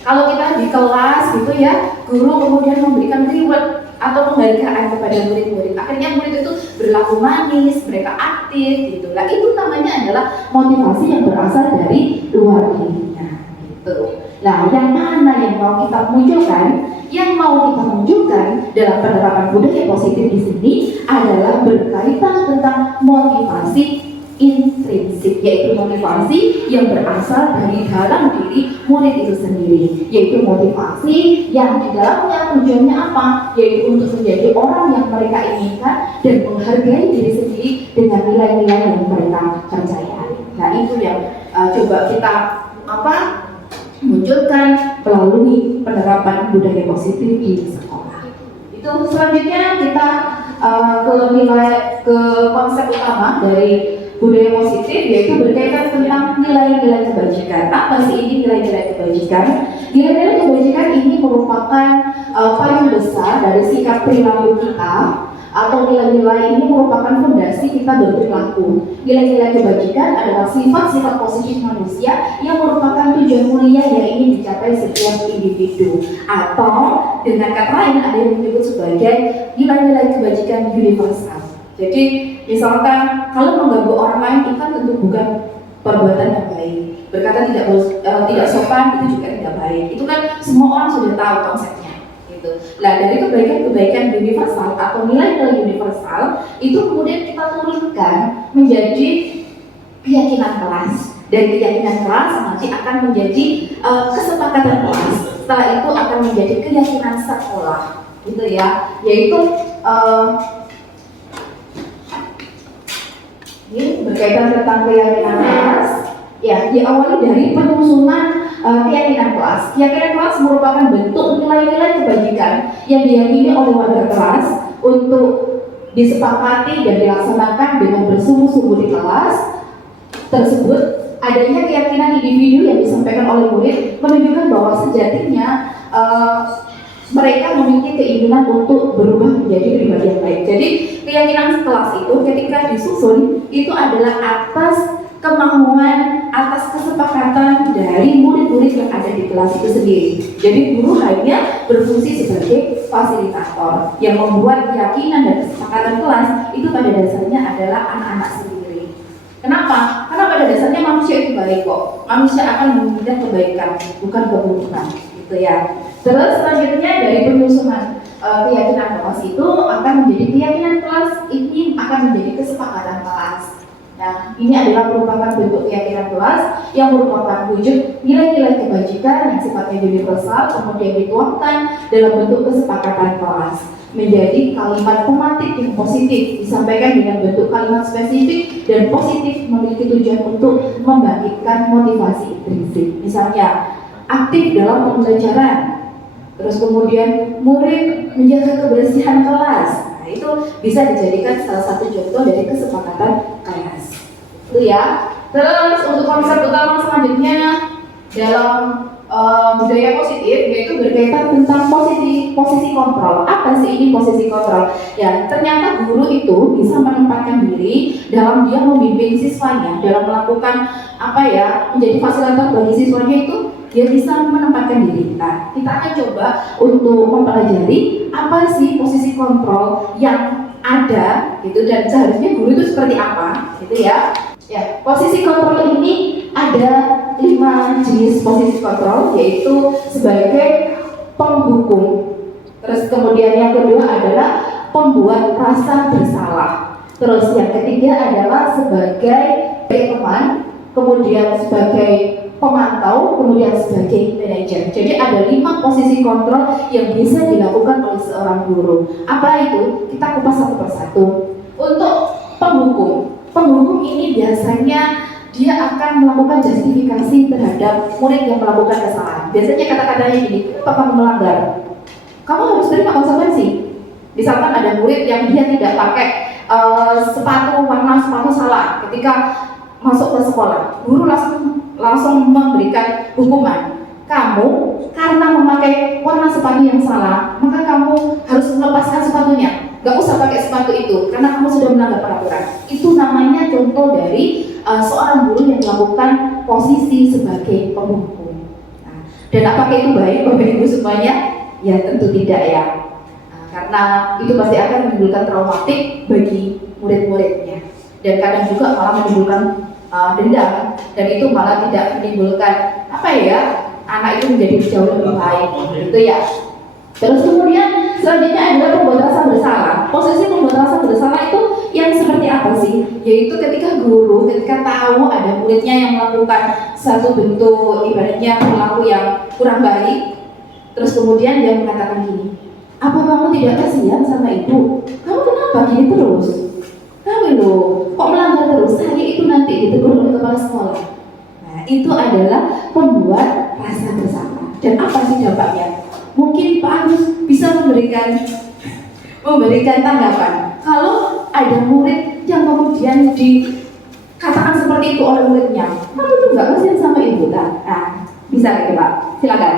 kalau kita di kelas gitu ya, guru kemudian memberikan reward atau penghargaan kepada murid-murid. Akhirnya murid itu berlaku manis, mereka aktif gitu. Nah, itu namanya adalah motivasi yang berasal dari luar dirinya gitu. Nah, yang mana yang mau kita munculkan? Yang mau kita munculkan dalam penerapan budaya positif di sini adalah berkaitan tentang motivasi intrinsik, yaitu motivasi yang berasal dari dalam diri murid itu sendiri, yaitu motivasi yang di dalamnya tujuannya apa? Yaitu untuk menjadi orang yang mereka inginkan dan menghargai diri sendiri dengan nilai-nilai yang mereka percayai. Nah, itu yang coba kita munculkan melalui penerapan budaya positif di sekolah. Itu selanjutnya kita ke konsep utama dari budaya positif, yaitu berkaitan tentang nilai-nilai kebajikan. Apa sih ini nilai-nilai kebajikan? Nilai-nilai kebajikan ini merupakan paling besar dari sikap perilaku kita, atau nilai-nilai ini merupakan fondasi kita berperilaku. Nilai-nilai kebajikan adalah sifat-sifat positif manusia yang merupakan tujuan mulia yang ingin dicapai setiap individu. Atau dengan kata lain ada yang disebut sebagai nilai-nilai kebajikan universal. Jadi misalkan kalau mengganggu orang lain itu kan tentu bukan perbuatan yang baik. Berkata tidak sopan itu juga tidak baik. Itu kan semua orang sudah tahu konsepnya. Nah, dari kebaikan-kebaikan universal atau nilai-nilai universal itu kemudian kita turunkan menjadi keyakinan kelas, dan keyakinan kelas nanti akan menjadi kesepakatan kelas. Setelah itu akan menjadi keyakinan sekolah, gitu ya, yaitu ini berkaitan tentang keyakinan kelas. Ya, diawali dari penyusunan keyakinan kelas. Keyakinan kelas merupakan bentuk nilai-nilai kebajikan yang diyakini oleh warga kelas untuk disepakati dan dilaksanakan dengan bersungguh-sungguh di kelas. tersebut, adanya keyakinan individu yang disampaikan oleh murid menunjukkan bahwa sejatinya mereka memiliki keinginan untuk berubah menjadi pribadi yang baik. Jadi keyakinan kelas itu ketika disusun itu adalah atas kemauan, atas kesepakatan dari murid-murid yang ada di kelas itu sendiri. Jadi guru hanya berfungsi sebagai fasilitator yang membuat keyakinan dan kesepakatan kelas itu pada dasarnya adalah anak-anak sendiri. Kenapa? Karena pada dasarnya manusia itu baik kok. Manusia akan menginginkan kebaikan, bukan keburukan, gitu ya. Terus selanjutnya dari penyusunan keyakinan kelas itu akan menjadi keyakinan kelas, ini akan menjadi kesepakatan kelas. Nah, ini adalah merupakan bentuk keyakinan kelas yang merupakan wujud nilai-nilai kebajikan yang sifatnya universal kemudian dituangkan dalam bentuk kesepakatan kelas menjadi kalimat tematik yang positif disampaikan dengan bentuk kalimat spesifik dan positif memiliki tujuan untuk membangkitkan motivasi intrinsik. Misalnya, aktif dalam pembelajaran. Terus kemudian murid menjaga kebersihan kelas. Nah, itu bisa dijadikan salah satu contoh dari kesepakatan kelas. Itu ya. Terus untuk konsep utama selanjutnya dalam budaya positif yaitu berkaitan tentang posisi kontrol. Apa sih ini posisi kontrol? Ya, ternyata guru itu bisa menempatkan diri dalam dia membimbing siswanya, dalam melakukan menjadi fasilitator bagi siswanya itu dia bisa menempatkan diri. Nah, kita akan coba untuk mempelajari apa sih posisi kontrol yang ada gitu dan seharusnya guru itu seperti apa gitu ya. Ya, posisi kontrol ini ada 5 jenis posisi kontrol, yaitu sebagai penghukum. Terus kemudian yang kedua adalah pembuat rasa bersalah. Terus yang ketiga adalah sebagai teman, kemudian sebagai pemantau, kemudian sebagai manajer. Jadi ada 5 posisi kontrol yang bisa dilakukan oleh seorang guru. Apa itu? Kita kupas satu persatu. Untuk penghukum ini biasanya dia akan melakukan justifikasi terhadap murid yang melakukan kesalahan. Biasanya kata-katanya gini, kenapa kamu melanggar? Kamu harus terima konsekuensi. Misalkan ada murid yang dia tidak pakai warna sepatu salah ketika masuk ke sekolah, guru langsung memberikan hukuman. Kamu karena memakai warna sepatu yang salah, maka kamu harus melepaskan sepatunya. Gak usah pakai sepatu itu karena kamu sudah melanggar peraturan. Itu namanya contoh dari seorang guru yang melakukan posisi sebagai penghukum. Nah, dan apakah itu baik Bapak Ibu semuanya? Ya tentu tidak ya. Nah, karena itu pasti akan menimbulkan traumatik bagi murid-muridnya. Dan kadang juga malah menimbulkan dendam, dan itu malah tidak menimbulkan anak itu menjadi jauh lebih baik gitu ya. Terus kemudian selanjutnya adalah pembuat rasa bersalah. Posisi pembuat rasa bersalah itu yang seperti apa sih? Yaitu ketika guru tahu ada muridnya yang melakukan satu bentuk ibaratnya perilaku yang kurang baik, terus kemudian dia mengatakan gini, apa kamu tidak kasihan sama ibu? Kamu kenapa gini terus? Kamu loh, kok melanggar terus? Saya itu nanti ditegur oleh kepala sekolah. Nah, itu adalah pembuat rasa bersalah. Dan apa sih dampaknya? Mungkin Pak Agus bisa memberikan tanggapan. Kalau ada murid yang kemudian dikatakan seperti itu oleh muridnya, kamu tuh nggak kasihan sama ibu, nah bisa nggak Pak? Silakan.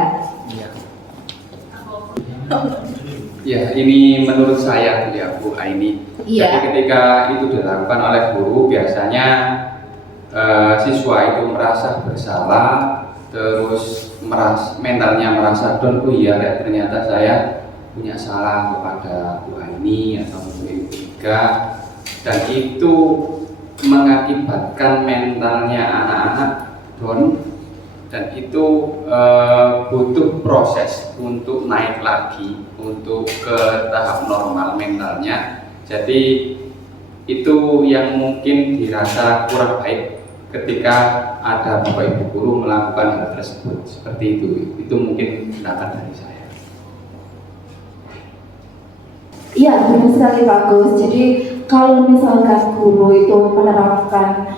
Ya, ini menurut saya ya Bu Aini. Iya. Jadi ketika itu dilakukan oleh guru, biasanya siswa itu merasa bersalah, terus mentalnya merasa down. Oh iya, ternyata saya punya salah kepada Bu Aini atau Bu Ika, dan itu mengakibatkan mentalnya anak-anak down. Dan itu butuh proses untuk naik lagi, untuk ke tahap normal mentalnya. Jadi itu yang mungkin dirasa kurang baik ketika ada Bapak Ibu guru melakukan hal tersebut. Seperti itu mungkin pendapat dari saya. Iya, benar sekali Pak Gus. Jadi kalau misalkan guru itu menerapkan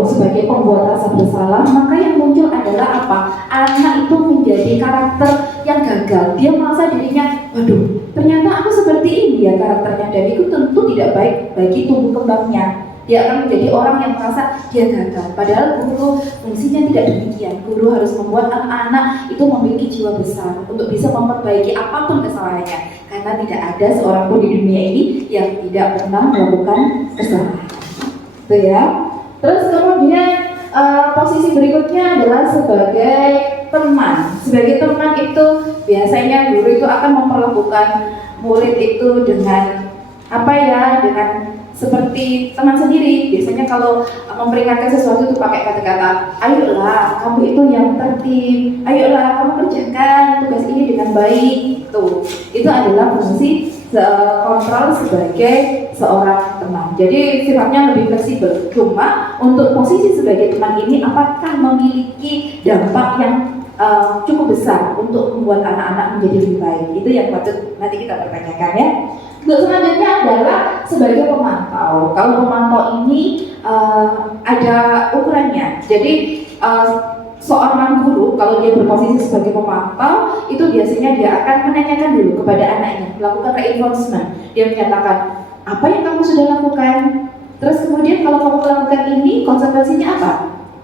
sebagai pembuat rasa bersalah, maka yang muncul adalah apa? Anak itu menjadi karakter yang gagal. Dia merasa dirinya, waduh, ternyata aku seperti ini ya karakternya, dan itu tentu tidak baik bagi tumbuh kembangnya. dia akan menjadi orang yang merasa dia gagal. Padahal guru fungsinya tidak demikian. Guru harus membuat anak-anak itu memiliki jiwa besar untuk bisa memperbaiki apapun kesalahannya, karena tidak ada seorang pun di dunia ini yang tidak pernah melakukan kesalahan. Itu ya. Terus kemudian posisi berikutnya adalah sebagai teman. Sebagai teman itu biasanya guru itu akan memperlakukan murid itu dengan dengan seperti teman sendiri. Biasanya kalau memperingatkan sesuatu itu pakai kata-kata, ayolah kamu itu yang tertib, ayolah kamu kerjakan tugas ini dengan baik. Itu adalah fungsi kontrol sebagai seorang teman. Jadi sifatnya lebih fleksibel. Cuma untuk posisi sebagai teman ini apakah memiliki dampak yang cukup besar untuk membuat anak-anak menjadi lebih baik? Itu yang patut nanti kita pertanyakan ya. Untuk selanjutnya adalah sebagai pemantau. Kalau pemantau ini ada ukurannya. Jadi seorang guru kalau dia berposisi sebagai pemantau itu biasanya dia akan menanyakan dulu kepada anaknya, melakukan reinforcement. Dia menyatakan apa yang kamu sudah lakukan. Terus kemudian kalau kamu melakukan ini konsekuensinya apa?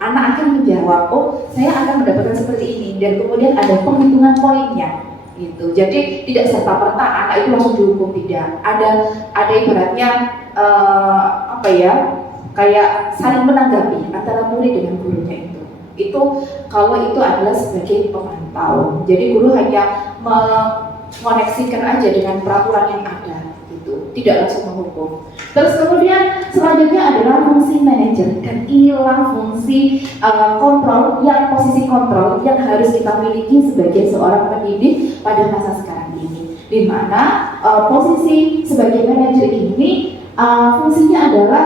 Anak akan menjawab, oh saya akan mendapatkan seperti ini, dan kemudian ada penghitungan poinnya. Gitu. Jadi tidak serta-merta anak itu langsung dihukum, tidak. Ada ibaratnya kayak saling menanggapi antara murid dengan gurunya itu. Itu kalau itu adalah sebagai pemantau. Jadi guru hanya mengoneksikan aja dengan peraturan yang ada, gitu. Tidak langsung menghukum. Terus kemudian selanjutnya adalah fungsi manajer, dan inilah fungsi posisi kontrol yang harus kita miliki sebagai seorang pendidik pada masa sekarang ini. Di mana posisi sebagai manajer ini fungsinya adalah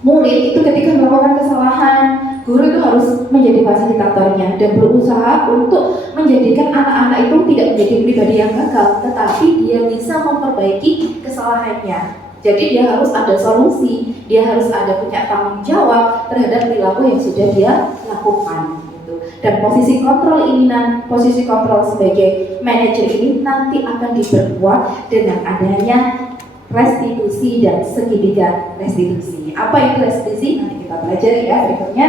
murid itu ketika melakukan kesalahan, guru itu harus menjadi fasilitatornya dan berusaha untuk menjadikan anak-anak itu tidak menjadi pribadi yang gagal, tetapi dia bisa memperbaiki kesalahannya. Jadi dia harus ada solusi, dia harus ada punya tanggung jawab terhadap perilaku yang sudah dia lakukan. Gitu. Dan posisi kontrol sebagai manajer ini nanti akan diperkuat dengan adanya restitusi dan segitiga restitusi. Apa itu restitusi? Nanti kita belajar ya berikutnya.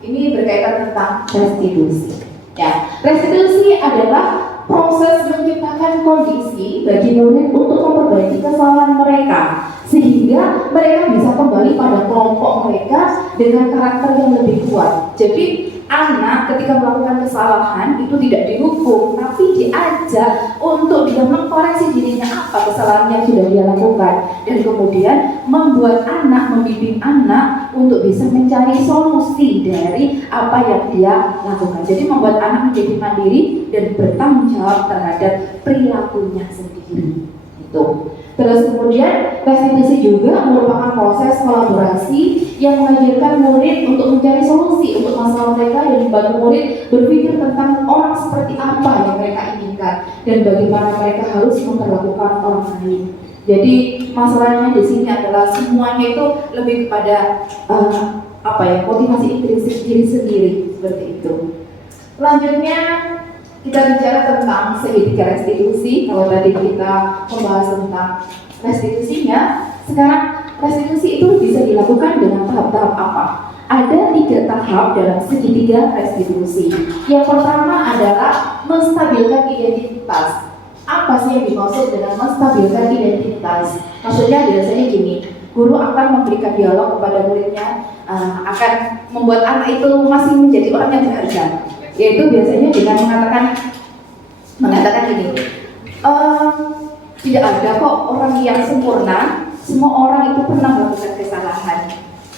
Ini berkaitan tentang restitusi. Ya, restitusi adalah proses menciptakan kondisi bagi murid untuk memperbaiki kesalahan mereka sehingga mereka bisa kembali pada kelompok mereka dengan karakter yang lebih kuat. Jadi anak ketika melakukan kesalahan itu tidak dihukum, tapi diajak untuk dia mengkoreksi dirinya apa kesalahan yang sudah dia lakukan, dan kemudian membimbing anak untuk bisa mencari solusi dari apa yang dia lakukan. Jadi membuat anak menjadi mandiri dan bertanggung jawab terhadap perilakunya sendiri. Itu. Terus kemudian restitusi juga merupakan proses kolaborasi yang mengajarkan murid untuk mencari solusi untuk masalah mereka dan membantu murid berpikir tentang orang seperti apa yang mereka inginkan dan bagaimana mereka harus memperlakukan orang lain. Jadi masalahnya di sini adalah semuanya itu lebih kepada motivasi intrinsik diri sendiri seperti itu. Selanjutnya kita bicara tentang segitiga restitusi. Kalau tadi kita membahas tentang restitusinya, sekarang restitusi itu bisa dilakukan dengan tahap-tahap apa? Ada 3 tahap dalam segitiga restitusi. Yang pertama adalah menstabilkan identitas. Apa sih yang dimaksud dengan menstabilkan identitas? Maksudnya biasanya gini, guru akan memberikan dialog kepada muridnya, akan membuat anak itu masih menjadi orang yang berharga. Yaitu biasanya dengan mengatakan gini, tidak ada kok orang yang sempurna, semua orang itu pernah melakukan kesalahan.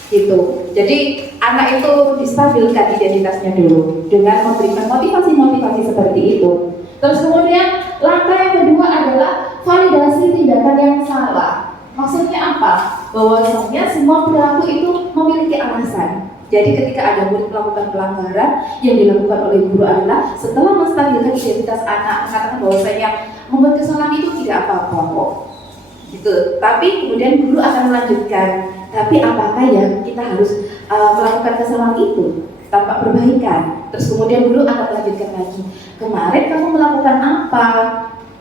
Gitu. Jadi anak itu distabilkan identitasnya dulu dengan memberikan motivasi-motivasi seperti itu. Terus kemudian langkah yang kedua adalah validasi tindakan yang salah. Maksudnya apa? Bahwasanya semua perilaku itu memiliki alasan. Jadi ketika ada murid melakukan pelanggaran, yang dilakukan oleh guru adalah setelah menstabilkan identitas anak, mengatakan bahwasanya membuat kesalahan itu tidak apa-apa kok. Gitu. Tapi kemudian guru akan melanjutkan, tapi apakah ya kita harus melakukan kesalahan itu tanpa perbaikan? Terus kemudian guru akan melanjutkan lagi, kemarin kamu melakukan apa?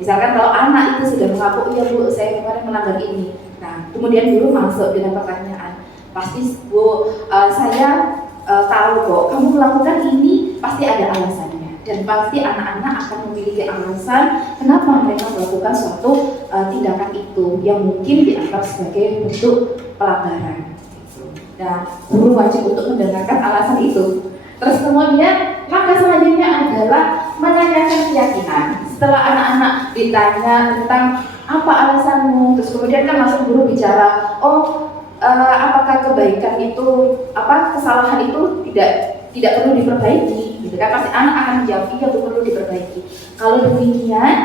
Misalkan kalau anak itu sudah mengaku, iya bu, saya kemarin melanggar ini. Nah, kemudian guru masuk dengan pertanyaan, pasti Bu, saya tahu kok kamu melakukan ini pasti ada alasannya, dan pasti anak-anak akan memiliki alasan kenapa mereka melakukan suatu tindakan itu yang mungkin dianggap sebagai bentuk pelanggaran. Nah, guru wajib untuk mendengarkan alasan itu. Terus kemudian langkah selanjutnya adalah menanyakan keyakinan. Setelah anak-anak ditanya tentang apa alasanmu, terus kemudian kan langsung guru bicara, apakah kebaikan itu, kesalahan itu tidak perlu diperbaiki, gitu kan? Pasti anak akan menjawab iya, perlu diperbaiki. Kalau demikian,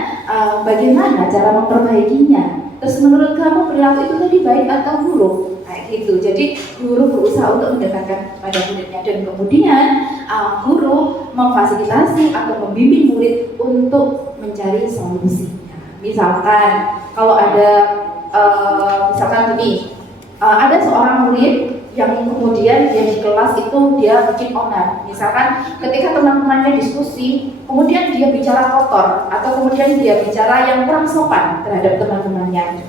bagaimana cara memperbaikinya? Terus menurut kamu perilaku itu tadi baik atau buruk? Kayak gitu. Jadi guru berusaha untuk mendekatkan pada muridnya, dan kemudian guru memfasilitasi atau membimbing murid untuk mencari solusinya. Misalkan kalau ada misalkan gini, ada seorang murid yang kemudian dia di kelas itu dia bikin onar. Misalkan ketika teman-temannya diskusi, kemudian dia bicara kotor atau kemudian dia bicara yang kurang sopan terhadap teman-temannya.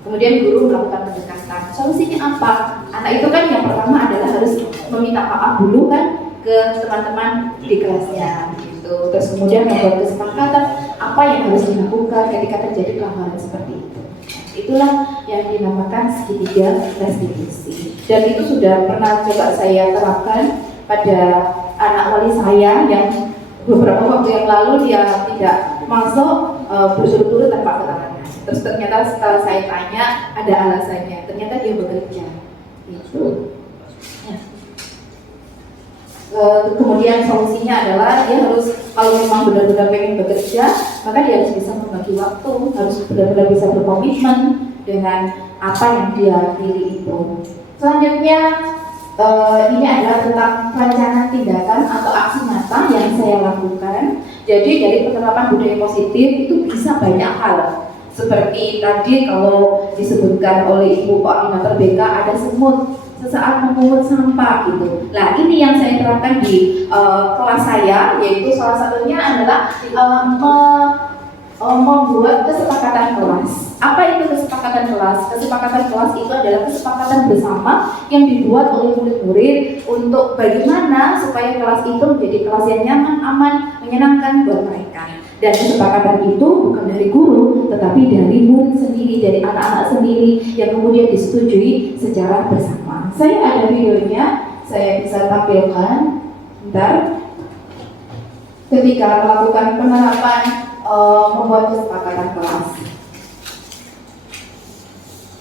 Kemudian guru melakukan pendekatan. Solusinya apa? Anak itu kan yang pertama adalah harus meminta maaf dulu kan ke teman-teman di kelasnya gitu. Terus kemudian membuat kesepakatan apa yang harus dilakukan ketika terjadi pelanggaran seperti itu. Itulah yang dinamakan segitiga restitusi. Dan itu sudah pernah coba saya terapkan pada anak wali saya yang beberapa waktu yang lalu dia tidak masuk berturut-turut tanpa keterangan. Terus ternyata setelah saya tanya ada alasannya, ternyata dia bekerja. Gitu. Ya. Kemudian solusinya adalah dia harus, kalau memang benar-benar pengen bekerja, maka dia harus bisa membagi waktu, harus benar-benar bisa berkomitmen dengan apa yang dia pilih itu. Selanjutnya ini adalah tentang perencanaan tindakan atau aksi nyata yang saya lakukan. Jadi dari penerapan budaya positif itu bisa banyak hal. Seperti tadi kalau disebutkan oleh Ibu Koordinator BK ada semut sesaat memungut sampah gitu. Nah ini yang saya terapkan di kelas saya, yaitu salah satunya adalah membuat kesepakatan kelas. Apa itu kesepakatan kelas? Kesepakatan kelas itu adalah kesepakatan bersama yang dibuat oleh murid-murid untuk bagaimana supaya kelas itu menjadi kelas yang nyaman, aman, menyenangkan buat mereka. Dan kesepakatan itu bukan dari guru, tetapi dari murid sendiri, dari anak-anak sendiri yang kemudian disetujui secara bersama. Saya ada videonya, saya bisa tampilkan. Bentar. Ketika melakukan penerapan membuat kesepakatan kelas.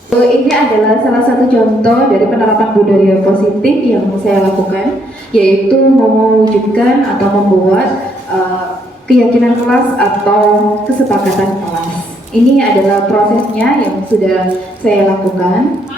Ini adalah salah satu contoh dari penerapan budaya positif yang saya lakukan, yaitu mewujudkan atau membuat keyakinan kelas atau kesepakatan kelas. Ini adalah prosesnya yang sudah saya lakukan.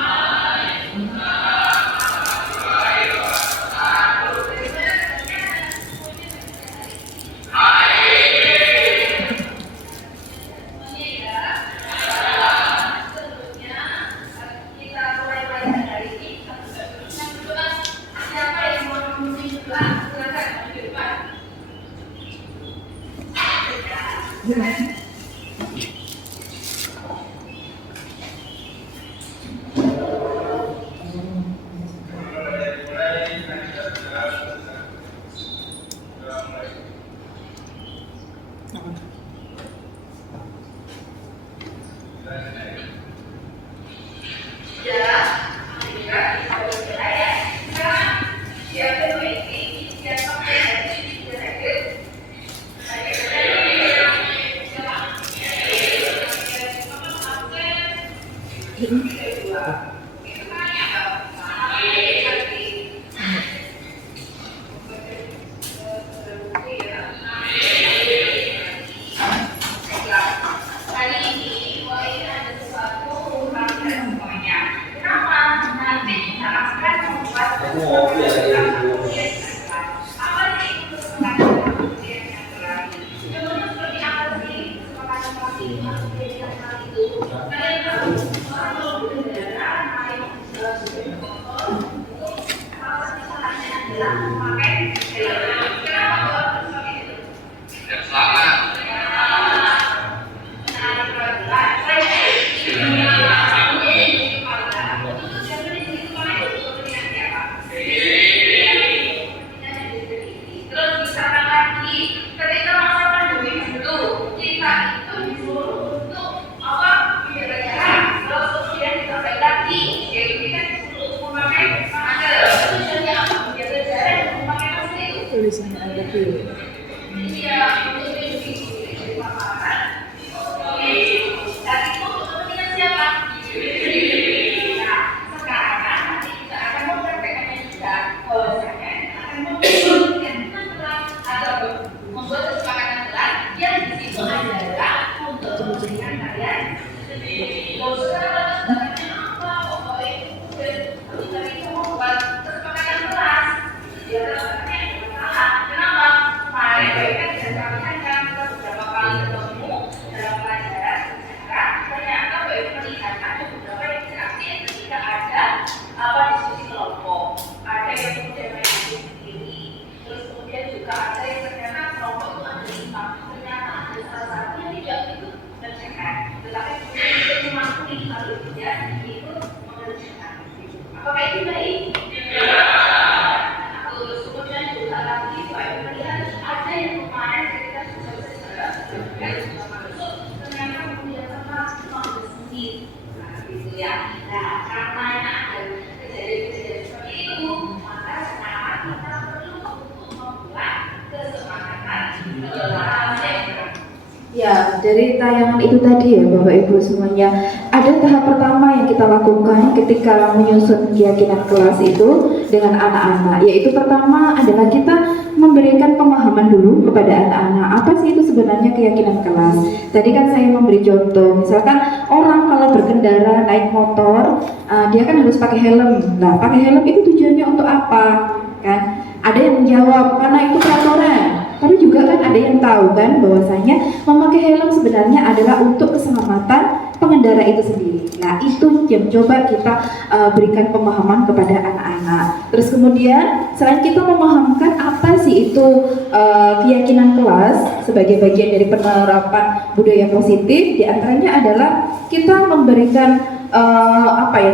Ya, dari tayangan itu tadi ya Bapak Ibu semuanya, ada tahap pertama yang kita lakukan ketika menyusun keyakinan kelas itu dengan anak-anak, yaitu pertama adalah kita memberikan pemahaman dulu kepada anak-anak apa sih itu sebenarnya keyakinan kelas. Tadi kan saya memberi contoh, misalkan orang kalau berkendara naik motor, dia kan harus pakai helm. Nah, pakai helm itu tujuannya untuk apa? Kan? Ada yang menjawab karena itu peraturan. Tapi juga kan ada yang tahu kan bahwasanya memakai helm sebenarnya adalah untuk keselamatan pengendara itu sendiri. Nah, itu yang coba kita berikan pemahaman kepada anak-anak. Terus kemudian selain kita memahamkan apa sih itu keyakinan kelas sebagai bagian dari penerapan budaya positif, diantaranya adalah kita memberikan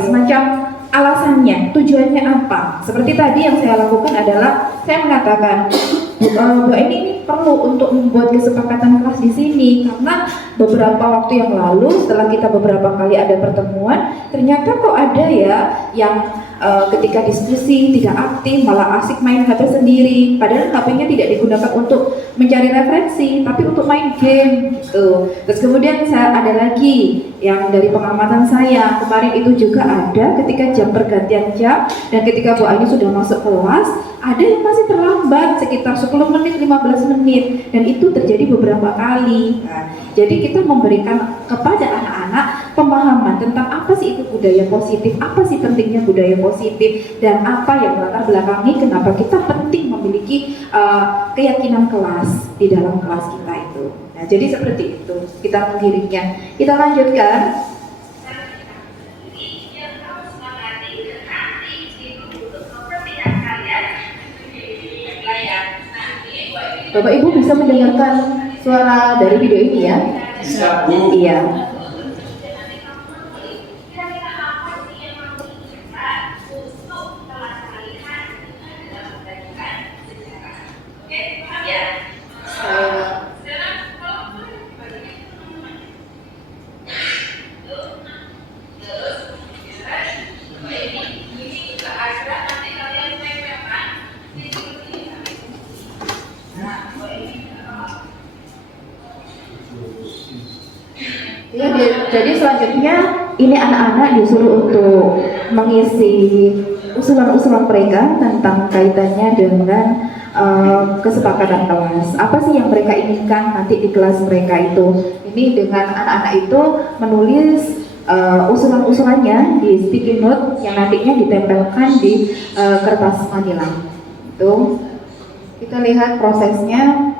semacam alasannya, tujuannya apa. Seperti tadi yang saya lakukan adalah saya mengatakan bahwa ini perlu untuk membuat kesepakatan kelas di sini karena beberapa waktu yang lalu setelah kita beberapa kali ada pertemuan, ternyata kok ada ya yang ketika diskusi tidak aktif, malah asik main HP sendiri, padahal HP-nya tidak digunakan untuk mencari referensi tapi untuk main game gitu. Terus kemudian ada lagi yang dari pengamatan saya kemarin itu juga ada ketika jam pergantian jam dan ketika Bu Aini sudah masuk kelas, ada yang masih terlambat sekitar 10 menit, 15 menit, dan itu terjadi beberapa kali. Nah, jadi kita memberikan kepada anak-anak pemahaman tentang apa sih itu budaya positif, apa sih pentingnya budaya positif, dan apa yang melatar belakangi kenapa kita penting memiliki keyakinan kelas di dalam kelas kita itu. Nah, jadi seperti itu kita mengiringnya. Kita lanjutkan. Bapak Ibu bisa mendengarkan suara dari video ini ya? Bisa, Bu. Iya. Ya, jadi selanjutnya ini anak-anak disuruh untuk mengisi usulan-usulan mereka tentang kaitannya dengan kesepakatan kelas. Apa sih yang mereka inginkan nanti di kelas mereka itu? Ini dengan anak-anak itu menulis usulan-usulannya di sticky note yang nantinya ditempelkan di kertas manila. Itu kita lihat prosesnya.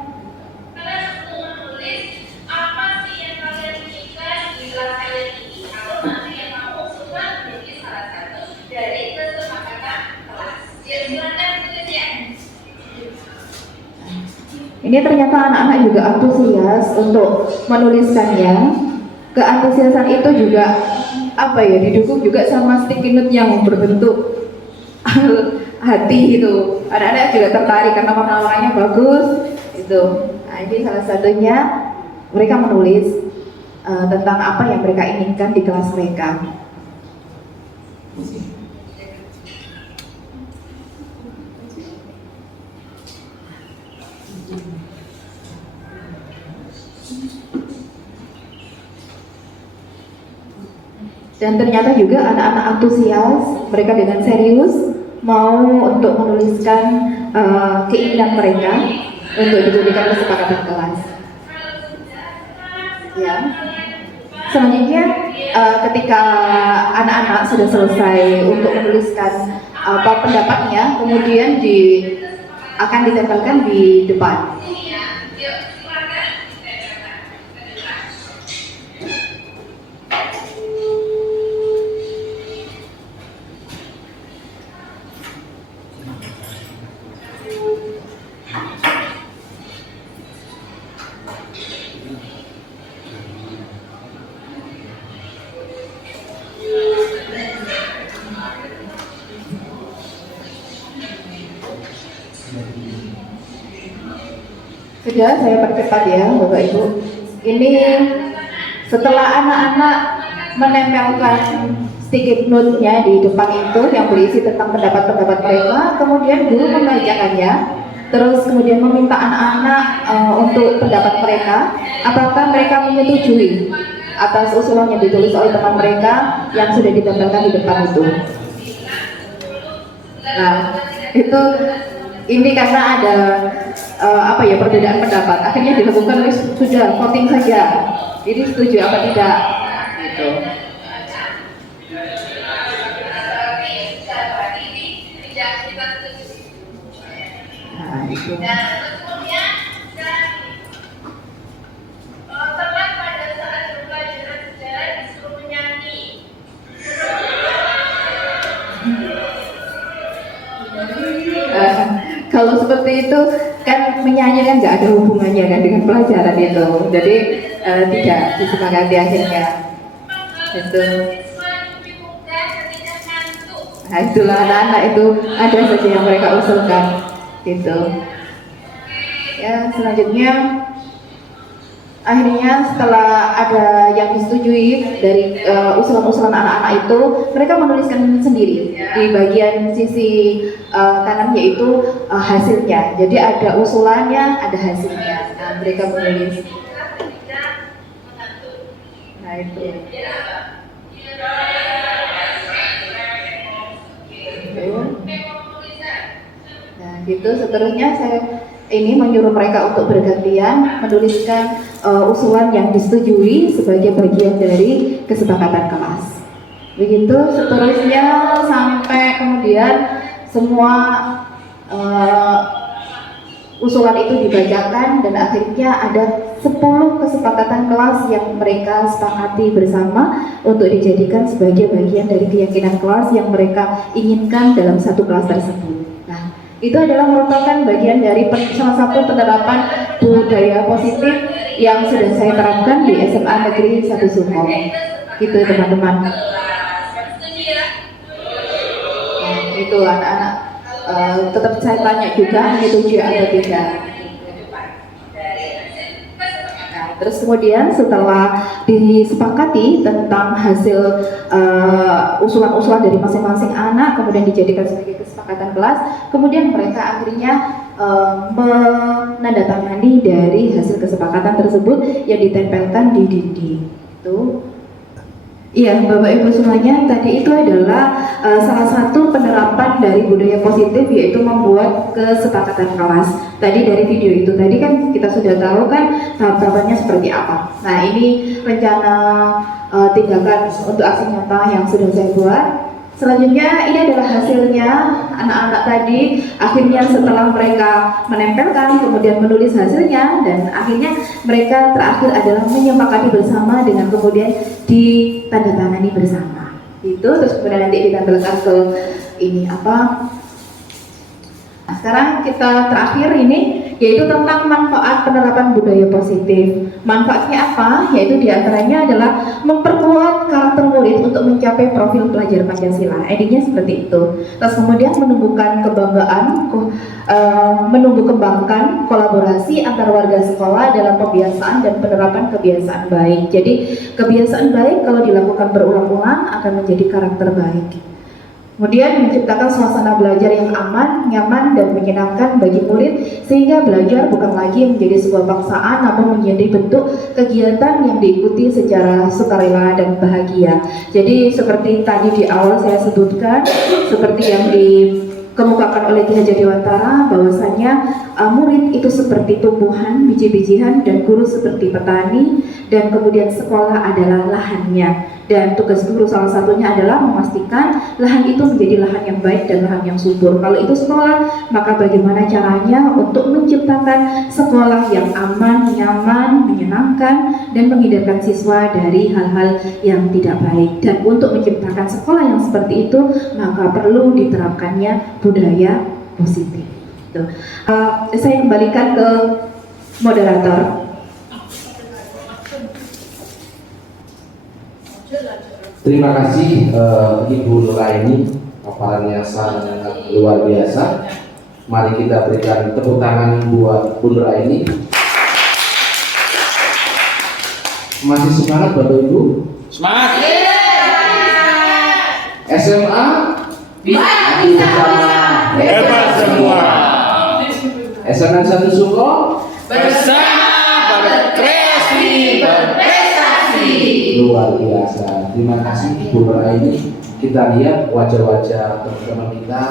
Ini ternyata anak-anak juga antusias untuk menuliskannya. Keantusiasan itu juga didukung juga sama sticky note yang berbentuk hati itu. Anak-anak juga tertarik karena warna-warnanya bagus itu. Nah, ini salah satunya mereka menulis tentang apa yang mereka inginkan di kelas mereka. Dan ternyata juga anak-anak antusias, mereka dengan serius mau untuk menuliskan keinginan mereka untuk dijadikan kesepakatan kelas. Ya. Selanjutnya ketika anak-anak sudah selesai untuk menuliskan pendapatnya, kemudian akan ditempelkan di depan. Sudah, saya percepat ya Bapak Ibu. Ini setelah anak-anak menempelkan sticky note-nya di depan itu yang berisi tentang pendapat-pendapat mereka, kemudian guru membacakannya, terus kemudian meminta anak-anak untuk pendapat mereka, apakah mereka menyetujui atas usulan yang ditulis oleh teman mereka yang sudah ditempelkan di depan itu. Nah, ini karena ada perbedaan pendapat, akhirnya dilakukan sudah voting saja, jadi setuju apa tidak gitu. Nah, itu. Kalau seperti itu kan menyanyi kan nggak ada hubungannya kan dengan pelajaran itu, jadi tidak disepakati akhirnya itu. Nah, itulah anak-anak itu ada saja yang mereka usulkan gitu. Ya, selanjutnya akhirnya setelah ada yang disetujui dari usulan-usulan anak-anak itu, mereka menuliskan sendiri di bagian sisi kanan, yaitu hasilnya. Jadi ada usulannya, ada hasilnya. Nah, mereka menulis. Nah, itu. Nah, gitu. Seterusnya saya ini menyuruh mereka untuk bergantian menuliskan usulan yang disetujui sebagai bagian dari kesepakatan kelas. Begitu seterusnya sampai kemudian semua usulan itu dibacakan dan akhirnya ada 10 kesepakatan kelas yang mereka sepakati bersama untuk dijadikan sebagai bagian dari keyakinan kelas yang mereka inginkan dalam satu kelas tersebut. Nah, itu adalah merupakan bagian dari salah satu penerapan budaya positif yang sudah saya terapkan di SMA Negeri 1 Suko. Gitu teman-teman. Nah, itu anak-anak tetap saya tanya juga menyetujui atau tidak. Nah, terus kemudian setelah disepakati tentang hasil usulan-usulan dari masing-masing anak, kemudian dijadikan sebagai kesepakatan kelas, kemudian mereka akhirnya menandatangani dari hasil kesepakatan tersebut yang ditempelkan di dinding. Itu. Iya, Bapak Ibu semuanya, tadi itu adalah salah satu penerapan dari budaya positif, yaitu membuat kesepakatan kelas. Tadi dari video itu tadi kan kita sudah tahu kan tahap-tahapannya seperti apa. Nah, ini rencana tindakan untuk aksi nyata yang sudah saya buat. Selanjutnya ini adalah hasilnya anak-anak tadi. Akhirnya setelah mereka menempelkan, kemudian menulis hasilnya, dan akhirnya mereka terakhir adalah menyepakati bersama dengan kemudian ditandatangani bersama. Itu terus kemudian nanti ditampilkan ke ini apa? Nah, sekarang kita terakhir ini yaitu tentang manfaat penerapan budaya positif. Manfaatnya apa? Yaitu diantaranya adalah memperkuat karakter murid untuk mencapai profil pelajar Pancasila. Endingnya seperti itu. Terus kemudian menumbuhkan kebanggaan, menumbuh kembangkan kolaborasi antar warga sekolah dalam pembiasaan dan penerapan kebiasaan baik. Jadi kebiasaan baik kalau dilakukan berulang-ulang akan menjadi karakter baik. Kemudian menciptakan suasana belajar yang aman, nyaman, dan menyenangkan bagi murid sehingga belajar bukan lagi menjadi sebuah paksaan namun menjadi bentuk kegiatan yang diikuti secara sukarela dan bahagia. Jadi seperti tadi di awal saya sebutkan, seperti yang dikemukakan oleh Ki Hajar Dewantara, bahwasanya murid itu seperti tumbuhan, biji-bijian, dan guru seperti petani, dan kemudian sekolah adalah lahannya. Dan tugas guru salah satunya adalah memastikan lahan itu menjadi lahan yang baik dan lahan yang subur. Kalau itu sekolah, maka bagaimana caranya untuk menciptakan sekolah yang aman, nyaman, menyenangkan, dan menghindarkan siswa dari hal-hal yang tidak baik. Dan untuk menciptakan sekolah yang seperti itu, maka perlu diterapkannya budaya positif. Saya kembalikan ke moderator. Terima kasih Ibu Nuraini, paparannya sangat luar biasa. Mari kita berikan tepuk tangan buat Bu Nuraini. Masih semangat Bapak Ibu? Semangat! SMA? Bisa Hebat semua. SMN 1 Suko? bersama berkreasi berprestasi. Luar biasa. Terima kasih Ibu Nuraini. Kita lihat wajah-wajah teman-teman kita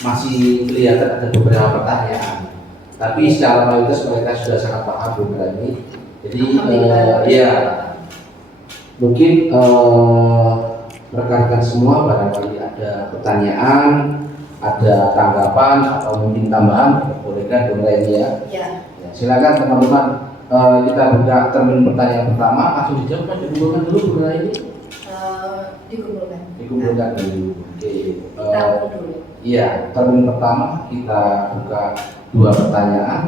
masih kelihatan ada beberapa pertanyaan. Tapi secara mayoritas mereka sudah sangat paham Bu Nuraini. Jadi ya mungkin rekan-rekan semua barangkali ada pertanyaan, ada tanggapan atau mungkin tambahan, bolehkan Bu Nuraini ya. Ya. Silakan teman-teman. Kita buka termin pertanyaan pertama, langsung dijawab kan dikumpulkan dulu Bu Nuraini? Dikumpulkan dulu. Oke. Iya, termin pertama kita buka 2 pertanyaan.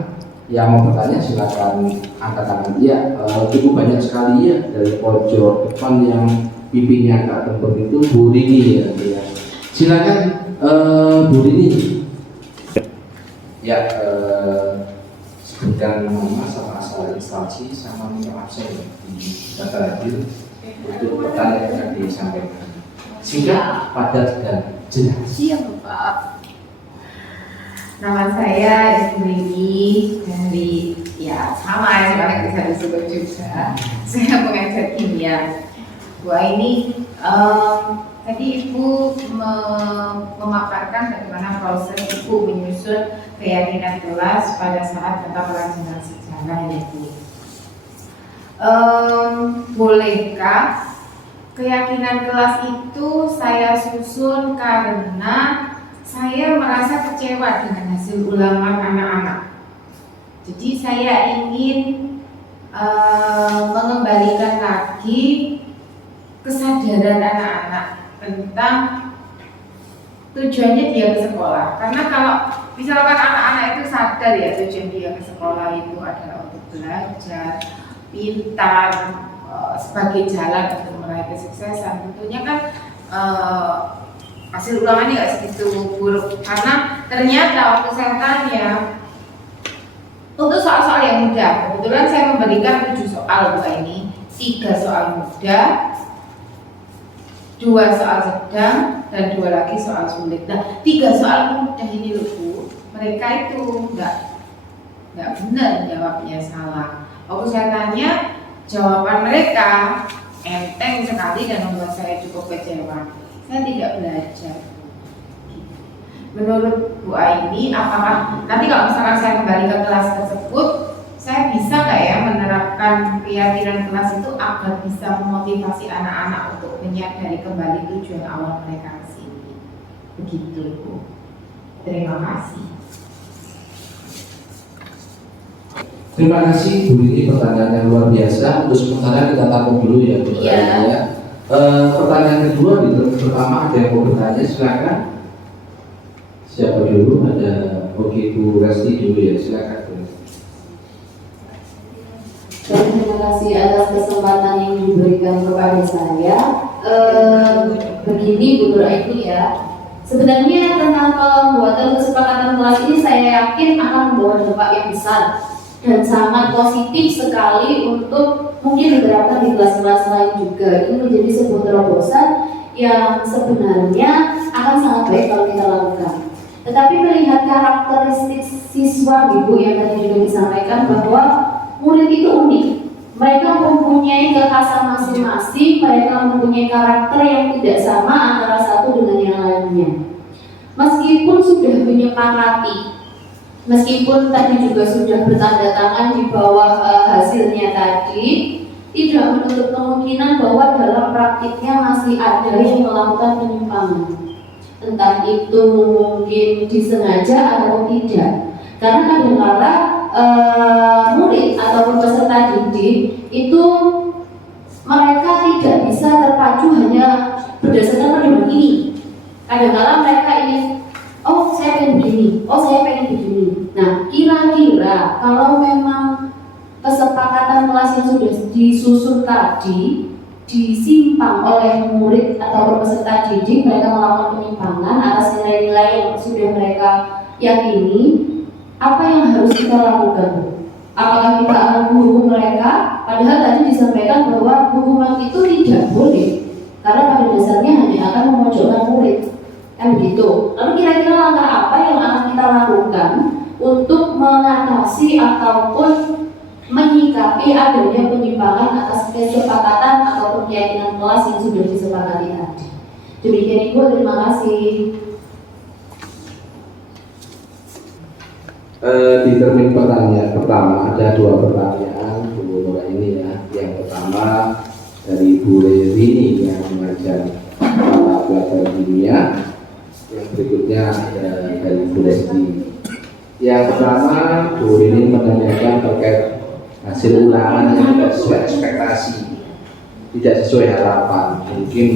Yang mau bertanya silakan angkat tangan. Iya, cukup banyak sekali ya dari pojok depan yang pipinya agak tembem itu Bu Rini ya. Silakan Bu Rini. Ya, sebutkan nama sama asal instansi sama minta absen di data hadir untuk pertanyaan yang akan disampaikan. Singkat, padat dan jelas. Siap Pak. Nama saya Ibu Rini dari sama ya sebenarnya bisa disebut juga. Saya pengajar kimia. Ini tadi Ibu memaparkan bagaimana proses Ibu menyusun keyakinan kelas pada saat mata pelajaran sejarah ya Bu. Bolehkah keyakinan kelas itu saya susun karena saya merasa kecewa dengan hasil ulangan anak-anak. Jadi saya ingin mengembalikan lagi kesadaran anak-anak tentang tujuannya dia ke sekolah. Karena kalau misalkan anak-anak itu sadar ya tujuan dia ke sekolah itu adalah untuk belajar, pintar, sebagai jalan untuk meraih kesuksesan, tentunya kan hasil ulangannya nggak segitu buruk. Karena ternyata waktu saya tanya untuk soal-soal yang mudah, kebetulan saya memberikan 7 soal Bu ini, 3 soal mudah, 2 soal sedang, dan 2 lagi soal sulit. Nah, 3 soal mudah ini loh Bu, mereka itu nggak benar jawabnya, salah. Waktu saya tanya, jawaban mereka enteng sekali dan membuat saya cukup kecewa. Saya tidak belajar. Menurut Bu Aini, apakah nanti kalau misalkan saya kembali ke kelas tersebut, saya bisa nggak ya menerapkan keyakinan kelas itu agar bisa memotivasi anak-anak untuk menyadari kembali tujuan awal mereka ke sini? Begitu Bu. Terima kasih. Terima kasih Bu Rini, pertanyaan yang luar biasa. Untuk sementara kita tampung dulu ya Bu Rini ya. Pertanyaan kedua di termin pertama ada yang mau bertanya, silakan. Siapa dulu? Ada Bu Resti dulu ya, silakan Bu Resti. Terima kasih atas kesempatan yang diberikan kepada saya. Begini Bu Nuraini ya, sebenarnya tentang pembuatan kesepakatan kelas ini saya yakin akan membawa dampak yang besar dan sangat positif sekali untuk mungkin diterapkan di kelas-kelas lain juga. Ini menjadi sebuah terobosan yang sebenarnya akan sangat baik kalau kita lakukan. Tetapi melihat karakteristik siswa Ibu yang tadi juga disampaikan bahwa murid itu unik. Mereka mempunyai kekhasan masing-masing, mereka mempunyai karakter yang tidak sama antara satu dengan yang lainnya. Meskipun sudah menyepakati, meskipun tadi juga sudah bertanda tangan di bawah hasilnya tadi, tidak menutup kemungkinan bahwa dalam praktiknya masih ada yang melakukan penyimpangan. Entah itu mungkin disengaja atau tidak. Karena kadang-kadang murid ataupun peserta didik itu mereka tidak bisa terpacu hanya berdasarkan pedoman ini. Kadang-kadang mereka ingin, oh saya pengen begini, oh saya pengen begini. Nah, kira-kira kalau memang kesepakatan kelas yang sudah disusun tadi disimpang oleh murid atau peserta didik, mereka melakukan penyimpangan atas nilai-nilai yang sudah mereka yakini, apa yang harus kita lakukan? Apakah kita akan menghukum mereka? Padahal tadi disampaikan bahwa hukuman itu tidak boleh, karena pada dasarnya hanya akan memojokkan murid, kan gitu. Lalu kira-kira langkah apa yang akan kita lakukan untuk mengatasi ataupun menyikapi adanya penyimpangan atas kesepakatan atau keyakinan kelas yang sudah disepakati tadi? Demikian Ibu, terima kasih. Di termin pertanyaan pertama ada 2 pertanyaan Bu Nura ini ya. Yang pertama dari Bu Rini yang mengajar mata pelajaran kimia. Yang berikutnya ada dari Bu Lesti. Yang pertama Bu Rini menanyakan terkait hasil ulangan yang tidak sesuai ekspektasi, tidak sesuai harapan, mungkin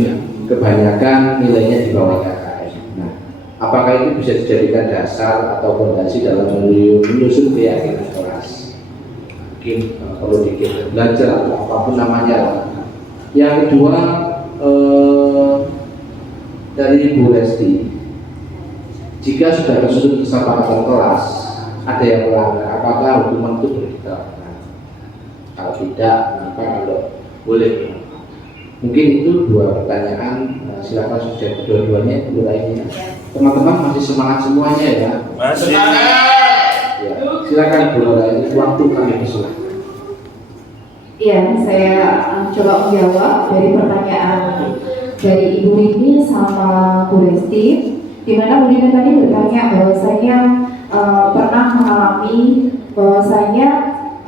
kebanyakan nilainya di bawah KKM. Nah, apakah itu bisa dijadikan dasar atau fondasi dalam menyusun keyakinan kelas? Mungkin perlu dikit belajar atau apapun namanya. Yang kedua dari Bu Lesti, jika sudah tersusun kesepakatan kelas, ada yang melanggar, apakah hukuman itu berita? Kalau tidak, maka kalau boleh. Mungkin itu 2 pertanyaan. Silakan sudah kedua-duanya mulai. Teman-teman masih semangat semuanya ya? Masih. Ya, silakan mulai. Waktu kami persilakan. Iya, saya coba menjawab dari pertanyaan dari Ibu Rini sama Bu Lesti, di mana Bu Rini tadi bertanya bahwasanya pernah mengalami bahwasanya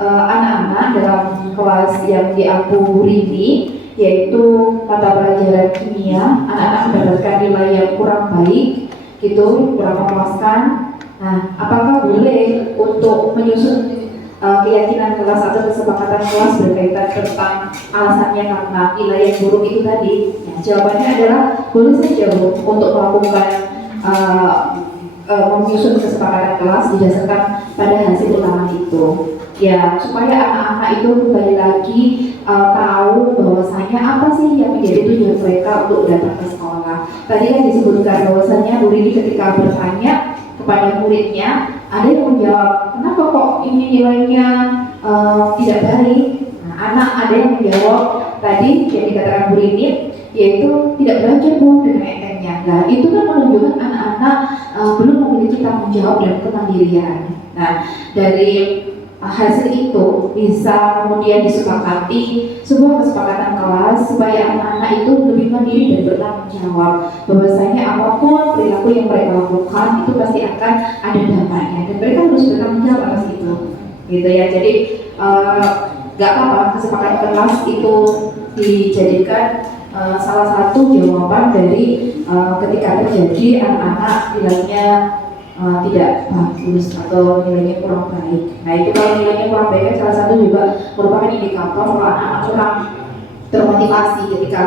anak-anak dalam kelas yang di Bu Rini, yaitu mata pelajaran kimia, anak-anak mendapatkan nilai yang kurang baik, gitu, kurang memuaskan. Nah, apakah boleh untuk menyusun keyakinan kelas atau kesepakatan kelas berkaitan tentang alasannya karena nilai yang buruk itu tadi? Nah, jawabannya adalah boleh saja Bu untuk melakukan menyusun kesepakatan kelas didasarkan pada hasil ulangan itu. Ya, supaya anak-anak itu kembali lagi tahu bahwasanya apa sih yang menjadi tujuan mereka untuk datang ke sekolah. Tadi kan disebutkan bahwasanya Bu Rini ketika bertanya kepada muridnya, ada yang menjawab, kenapa kok ini nilainya tidak baik? Nah, anak ada yang menjawab tadi yang dikatakan Bu Rini, yaitu tidak belajar Bu dengan entengnya. Nah, itu kan menunjukkan anak-anak belum memiliki tanggung jawab dan kemandirian. Nah, dari hasil itu bisa kemudian disepakati sebuah kesepakatan kelas supaya anak-anak itu lebih mandiri dan bertanggung jawab bahwasanya apapun perilaku yang mereka lakukan itu pasti akan ada dampaknya dan mereka harus bertanggung jawab atas itu, gitu ya. Jadi nggak apa-apa kesepakatan kelas itu dijadikan salah satu jawaban dari ketika terjadi anak-anak nilainya tidak bagus atau nilainya kurang baik. Nah, itu kalau nilainya kurang baik salah satu juga merupakan indikator kalau anak-anak kurang termotivasi ketika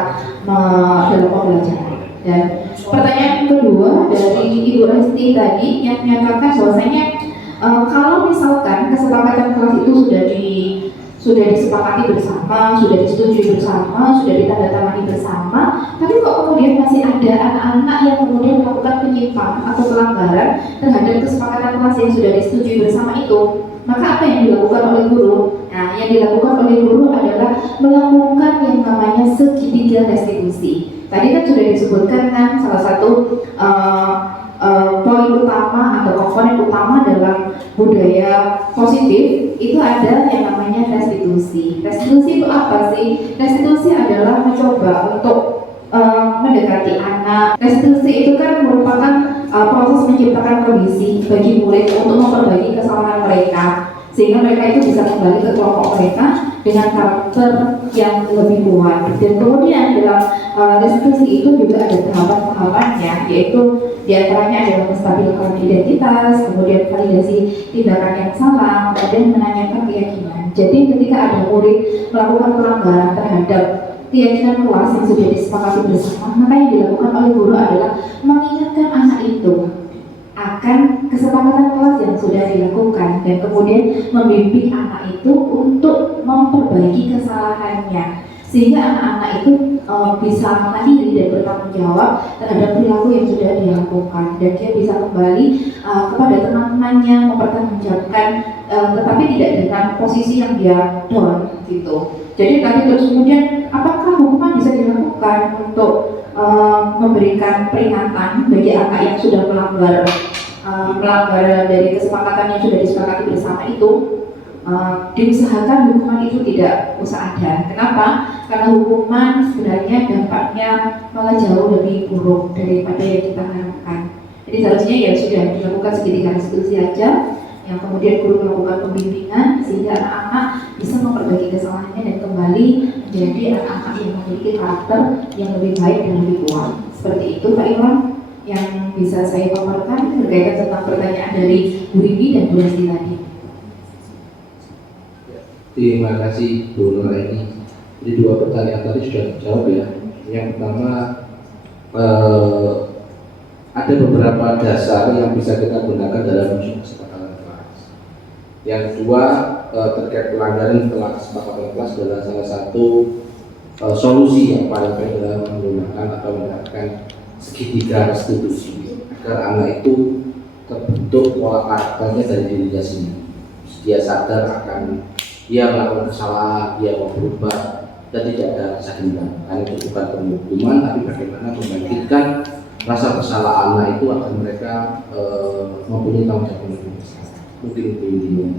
dalam pembelajaran. Dan pertanyaan kedua dari Ibu Lesti tadi yang menyatakan bahwasanya kalau misalkan kesepakatan kelas itu sudah disepakati bersama, sudah disetujui bersama, sudah ditandatangani bersama, tapi kok kemudian masih ada anak-anak yang kemudian melakukan penyimpangan atau pelanggaran terhadap kesepakatan kelas yang sudah disetujui bersama itu, maka apa yang dilakukan oleh guru? Nah, yang dilakukan oleh guru adalah melakukan yang namanya segitiga restitusi. Tadi kan sudah disebutkan kan salah satu poin utama atau komponen utama dalam budaya positif itu ada yang namanya restitusi. Restitusi itu apa sih? Restitusi adalah mencoba untuk mendekati anak. Restitusi itu kan merupakan proses menciptakan kondisi bagi murid untuk memperbaiki kesalahan mereka sehingga mereka itu bisa kembali ke kelompok mereka dengan karakter yang lebih kuat. Dan kemudian dalam restitusi itu juga ada tahapan-tahapannya, yaitu diantaranya adalah menstabilkan identitas, kemudian validasi tindakan yang salah, kemudian menanyakan keyakinan. Jadi ketika ada murid melakukan pelanggaran terhadap keyakinan kelas yang sudah disepakati bersama, maka yang dilakukan oleh guru adalah mengingatkan anak itu akan kesepakatan kelas yang sudah dilakukan dan kemudian membimbing anak itu untuk memperbaiki kesalahannya sehingga anak-anak itu bisa mandiri dan bertanggung jawab terhadap perilaku yang sudah dilakukan dan dia bisa kembali kepada teman-temannya mempertanggungjawabkan tetapi tidak dengan posisi yang dia down gitu. Jadi tadi terus kemudian apakah hukuman bisa dilakukan untuk memberikan peringatan bagi anak yang sudah melanggar dari kesepakatan yang sudah disepakati bersama itu, diusahakan hukuman itu tidak usah ada. Kenapa? Karena hukuman sebenarnya dampaknya malah jauh lebih buruk daripada yang kita harapkan. Jadi seharusnya ya sudah dilakukan seketika restitusi aja, yang kemudian guru melakukan pembimbingan sehingga anak-anak bisa memperbaiki kesalahannya dan kembali menjadi anak-anak yang memiliki karakter yang lebih baik dan lebih kuat. Seperti itu Pak Iwan yang bisa saya paparkan berkaitan tentang pertanyaan dari Bu Rigi dan Bu Lesti tadi. Terima kasih Bu Nuraini. Jadi dua pertanyaan tadi sudah dijawab ya. Yang pertama ada beberapa dasar yang bisa kita gunakan dalam kesepakatan kelas. Yang kedua terkait pelanggaran setelah kesepakatan kelas adalah salah satu solusi yang paling baik adalah menggunakan atau menerapkan segitiga restitusi agar anak itu terbentuk pola karakternya dari dirinya sendiri. Dia sadar akan dia melakukan kesalahan, dia mau berubah dan tidak ada rasa dendam. Karena itu bukan penghukuman, tapi bagaimana membangkitkan rasa bersalah anak itu agar mereka mempunyai tanggung jawab yang lebih besar. Mungkin itu intinya.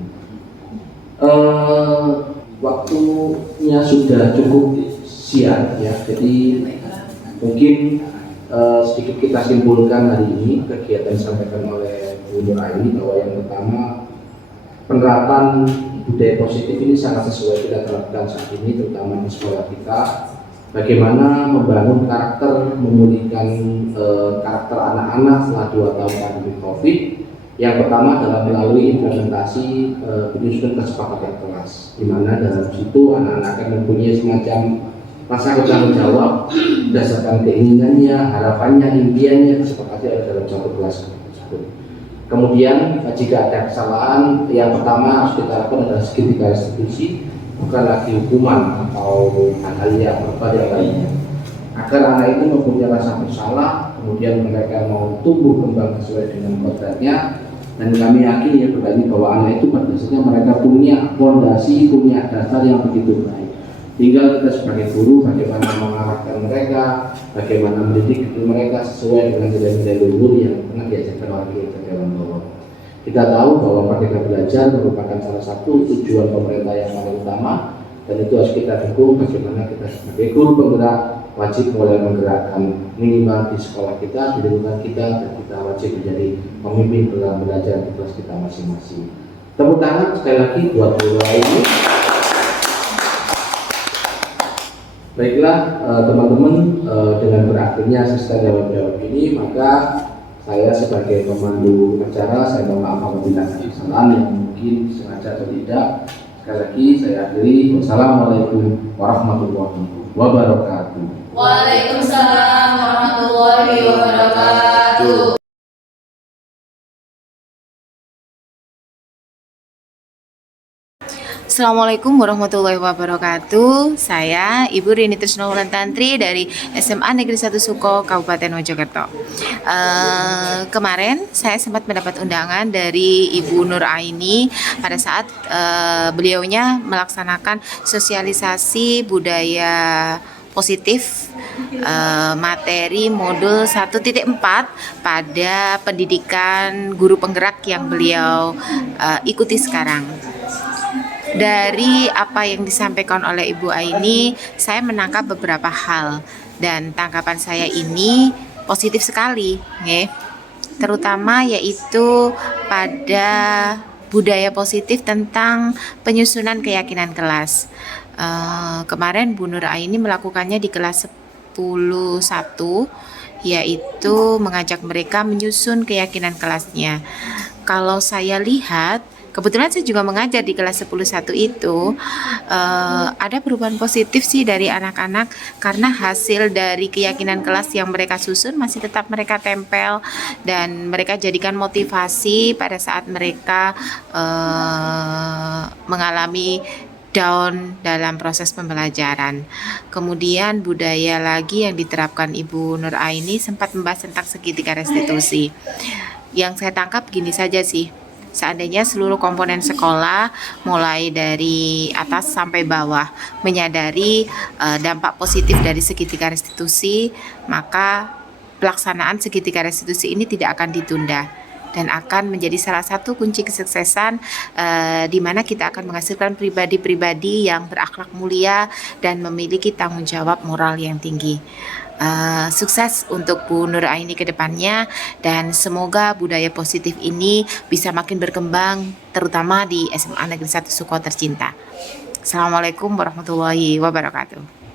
Waktunya sudah cukup siang ya, jadi mungkin sedikit kita simpulkan hari ini kegiatan yang disampaikan oleh Bu Nuraini bahwa yang pertama penerapan budaya positif ini sangat sesuai kita terapkan saat ini terutama di sekolah kita. Bagaimana membangun karakter, memulihkan karakter anak-anak setelah 2 tahun pandemi COVID. Yang pertama adalah melalui implementasi penyusunan kesepakatan kelas, di mana dalam situ anak-anak akan mempunyai semacam rasa bertanggung jawab berdasarkan keinginannya, harapannya, impiannya disepakati dalam satu kelas tersebut. Kemudian jika ada kesalahan, yang pertama harus kita lakukan adalah segitiga restitusi, bukan lagi hukuman atau hal-hal yang berbeda lainnya. Agar anak itu mempunyai rasa bersalah, kemudian mereka mau tumbuh kembang sesuai dengan kodratnya, dan kami yakin ya bahwa anak itu pada dasarnya mereka punya fondasi, punya dasar yang begitu baik. Tinggal kita sebagai guru bagaimana mengarahkan mereka, bagaimana mendidik mereka sesuai dengan nilai-nilai luhur yang pernah diajarkan oleh kita Dewan Bawah. Kita tahu bahwa Merdeka Belajar merupakan salah satu tujuan pemerintah yang paling utama, dan itu harus kita dukung. Bagaimana kita sebagai guru penggerak wajib mulai menggerakkan minimal di sekolah kita, di lingkungan kita, dan kita wajib menjadi pemimpin dalam belajar di kelas kita masing-masing. Tepuk tangan sekali lagi buat guru ini. Baiklah teman-teman, dengan berakhirnya sistem jawab-jawab ini, maka saya sebagai pemandu acara, saya mohon maaf apabila ada kesalahan yang mungkin sengaja atau tidak. Sekali lagi saya akhiri. Wassalamualaikum warahmatullahi wabarakatuh. Waalaikumsalam warahmatullahi wabarakatuh. Assalamualaikum warahmatullahi wabarakatuh. Saya Ibu Rini Trisnowulan Tantri dari SMA Negeri 1 Suko, Kabupaten Mojokerto. Kemarin saya sempat mendapat undangan dari Ibu Nuraini pada saat beliaunya melaksanakan sosialisasi budaya positif materi modul 1.4 pada pendidikan guru penggerak yang beliau ikuti sekarang. Dari apa yang disampaikan oleh Ibu Aini, saya menangkap beberapa hal dan tanggapan saya ini positif sekali, terutama yaitu pada budaya positif tentang penyusunan keyakinan kelas. Kemarin Bu Nur Aini melakukannya di kelas 10.1, yaitu mengajak mereka menyusun keyakinan kelasnya. Kalau saya lihat, kebetulan saya juga mengajar di kelas 10.1 itu, ada perubahan positif sih dari anak-anak karena hasil dari keyakinan kelas yang mereka susun masih tetap mereka tempel dan mereka jadikan motivasi pada saat mereka mengalami down dalam proses pembelajaran. Kemudian budaya lagi yang diterapkan Ibu Nur Aini sempat membahas tentang segitiga restitusi. Yang saya tangkap gini saja sih, seandainya seluruh komponen sekolah mulai dari atas sampai bawah menyadari dampak positif dari segitiga restitusi, maka pelaksanaan segitiga restitusi ini tidak akan ditunda dan akan menjadi salah satu kunci kesuksesan di mana kita akan menghasilkan pribadi-pribadi yang berakhlak mulia dan memiliki tanggung jawab moral yang tinggi. Sukses untuk Bu Nur Aini ke depannya dan semoga budaya positif ini bisa makin berkembang terutama di SMA Negeri 1 Suko tercinta. Assalamualaikum warahmatullahi wabarakatuh.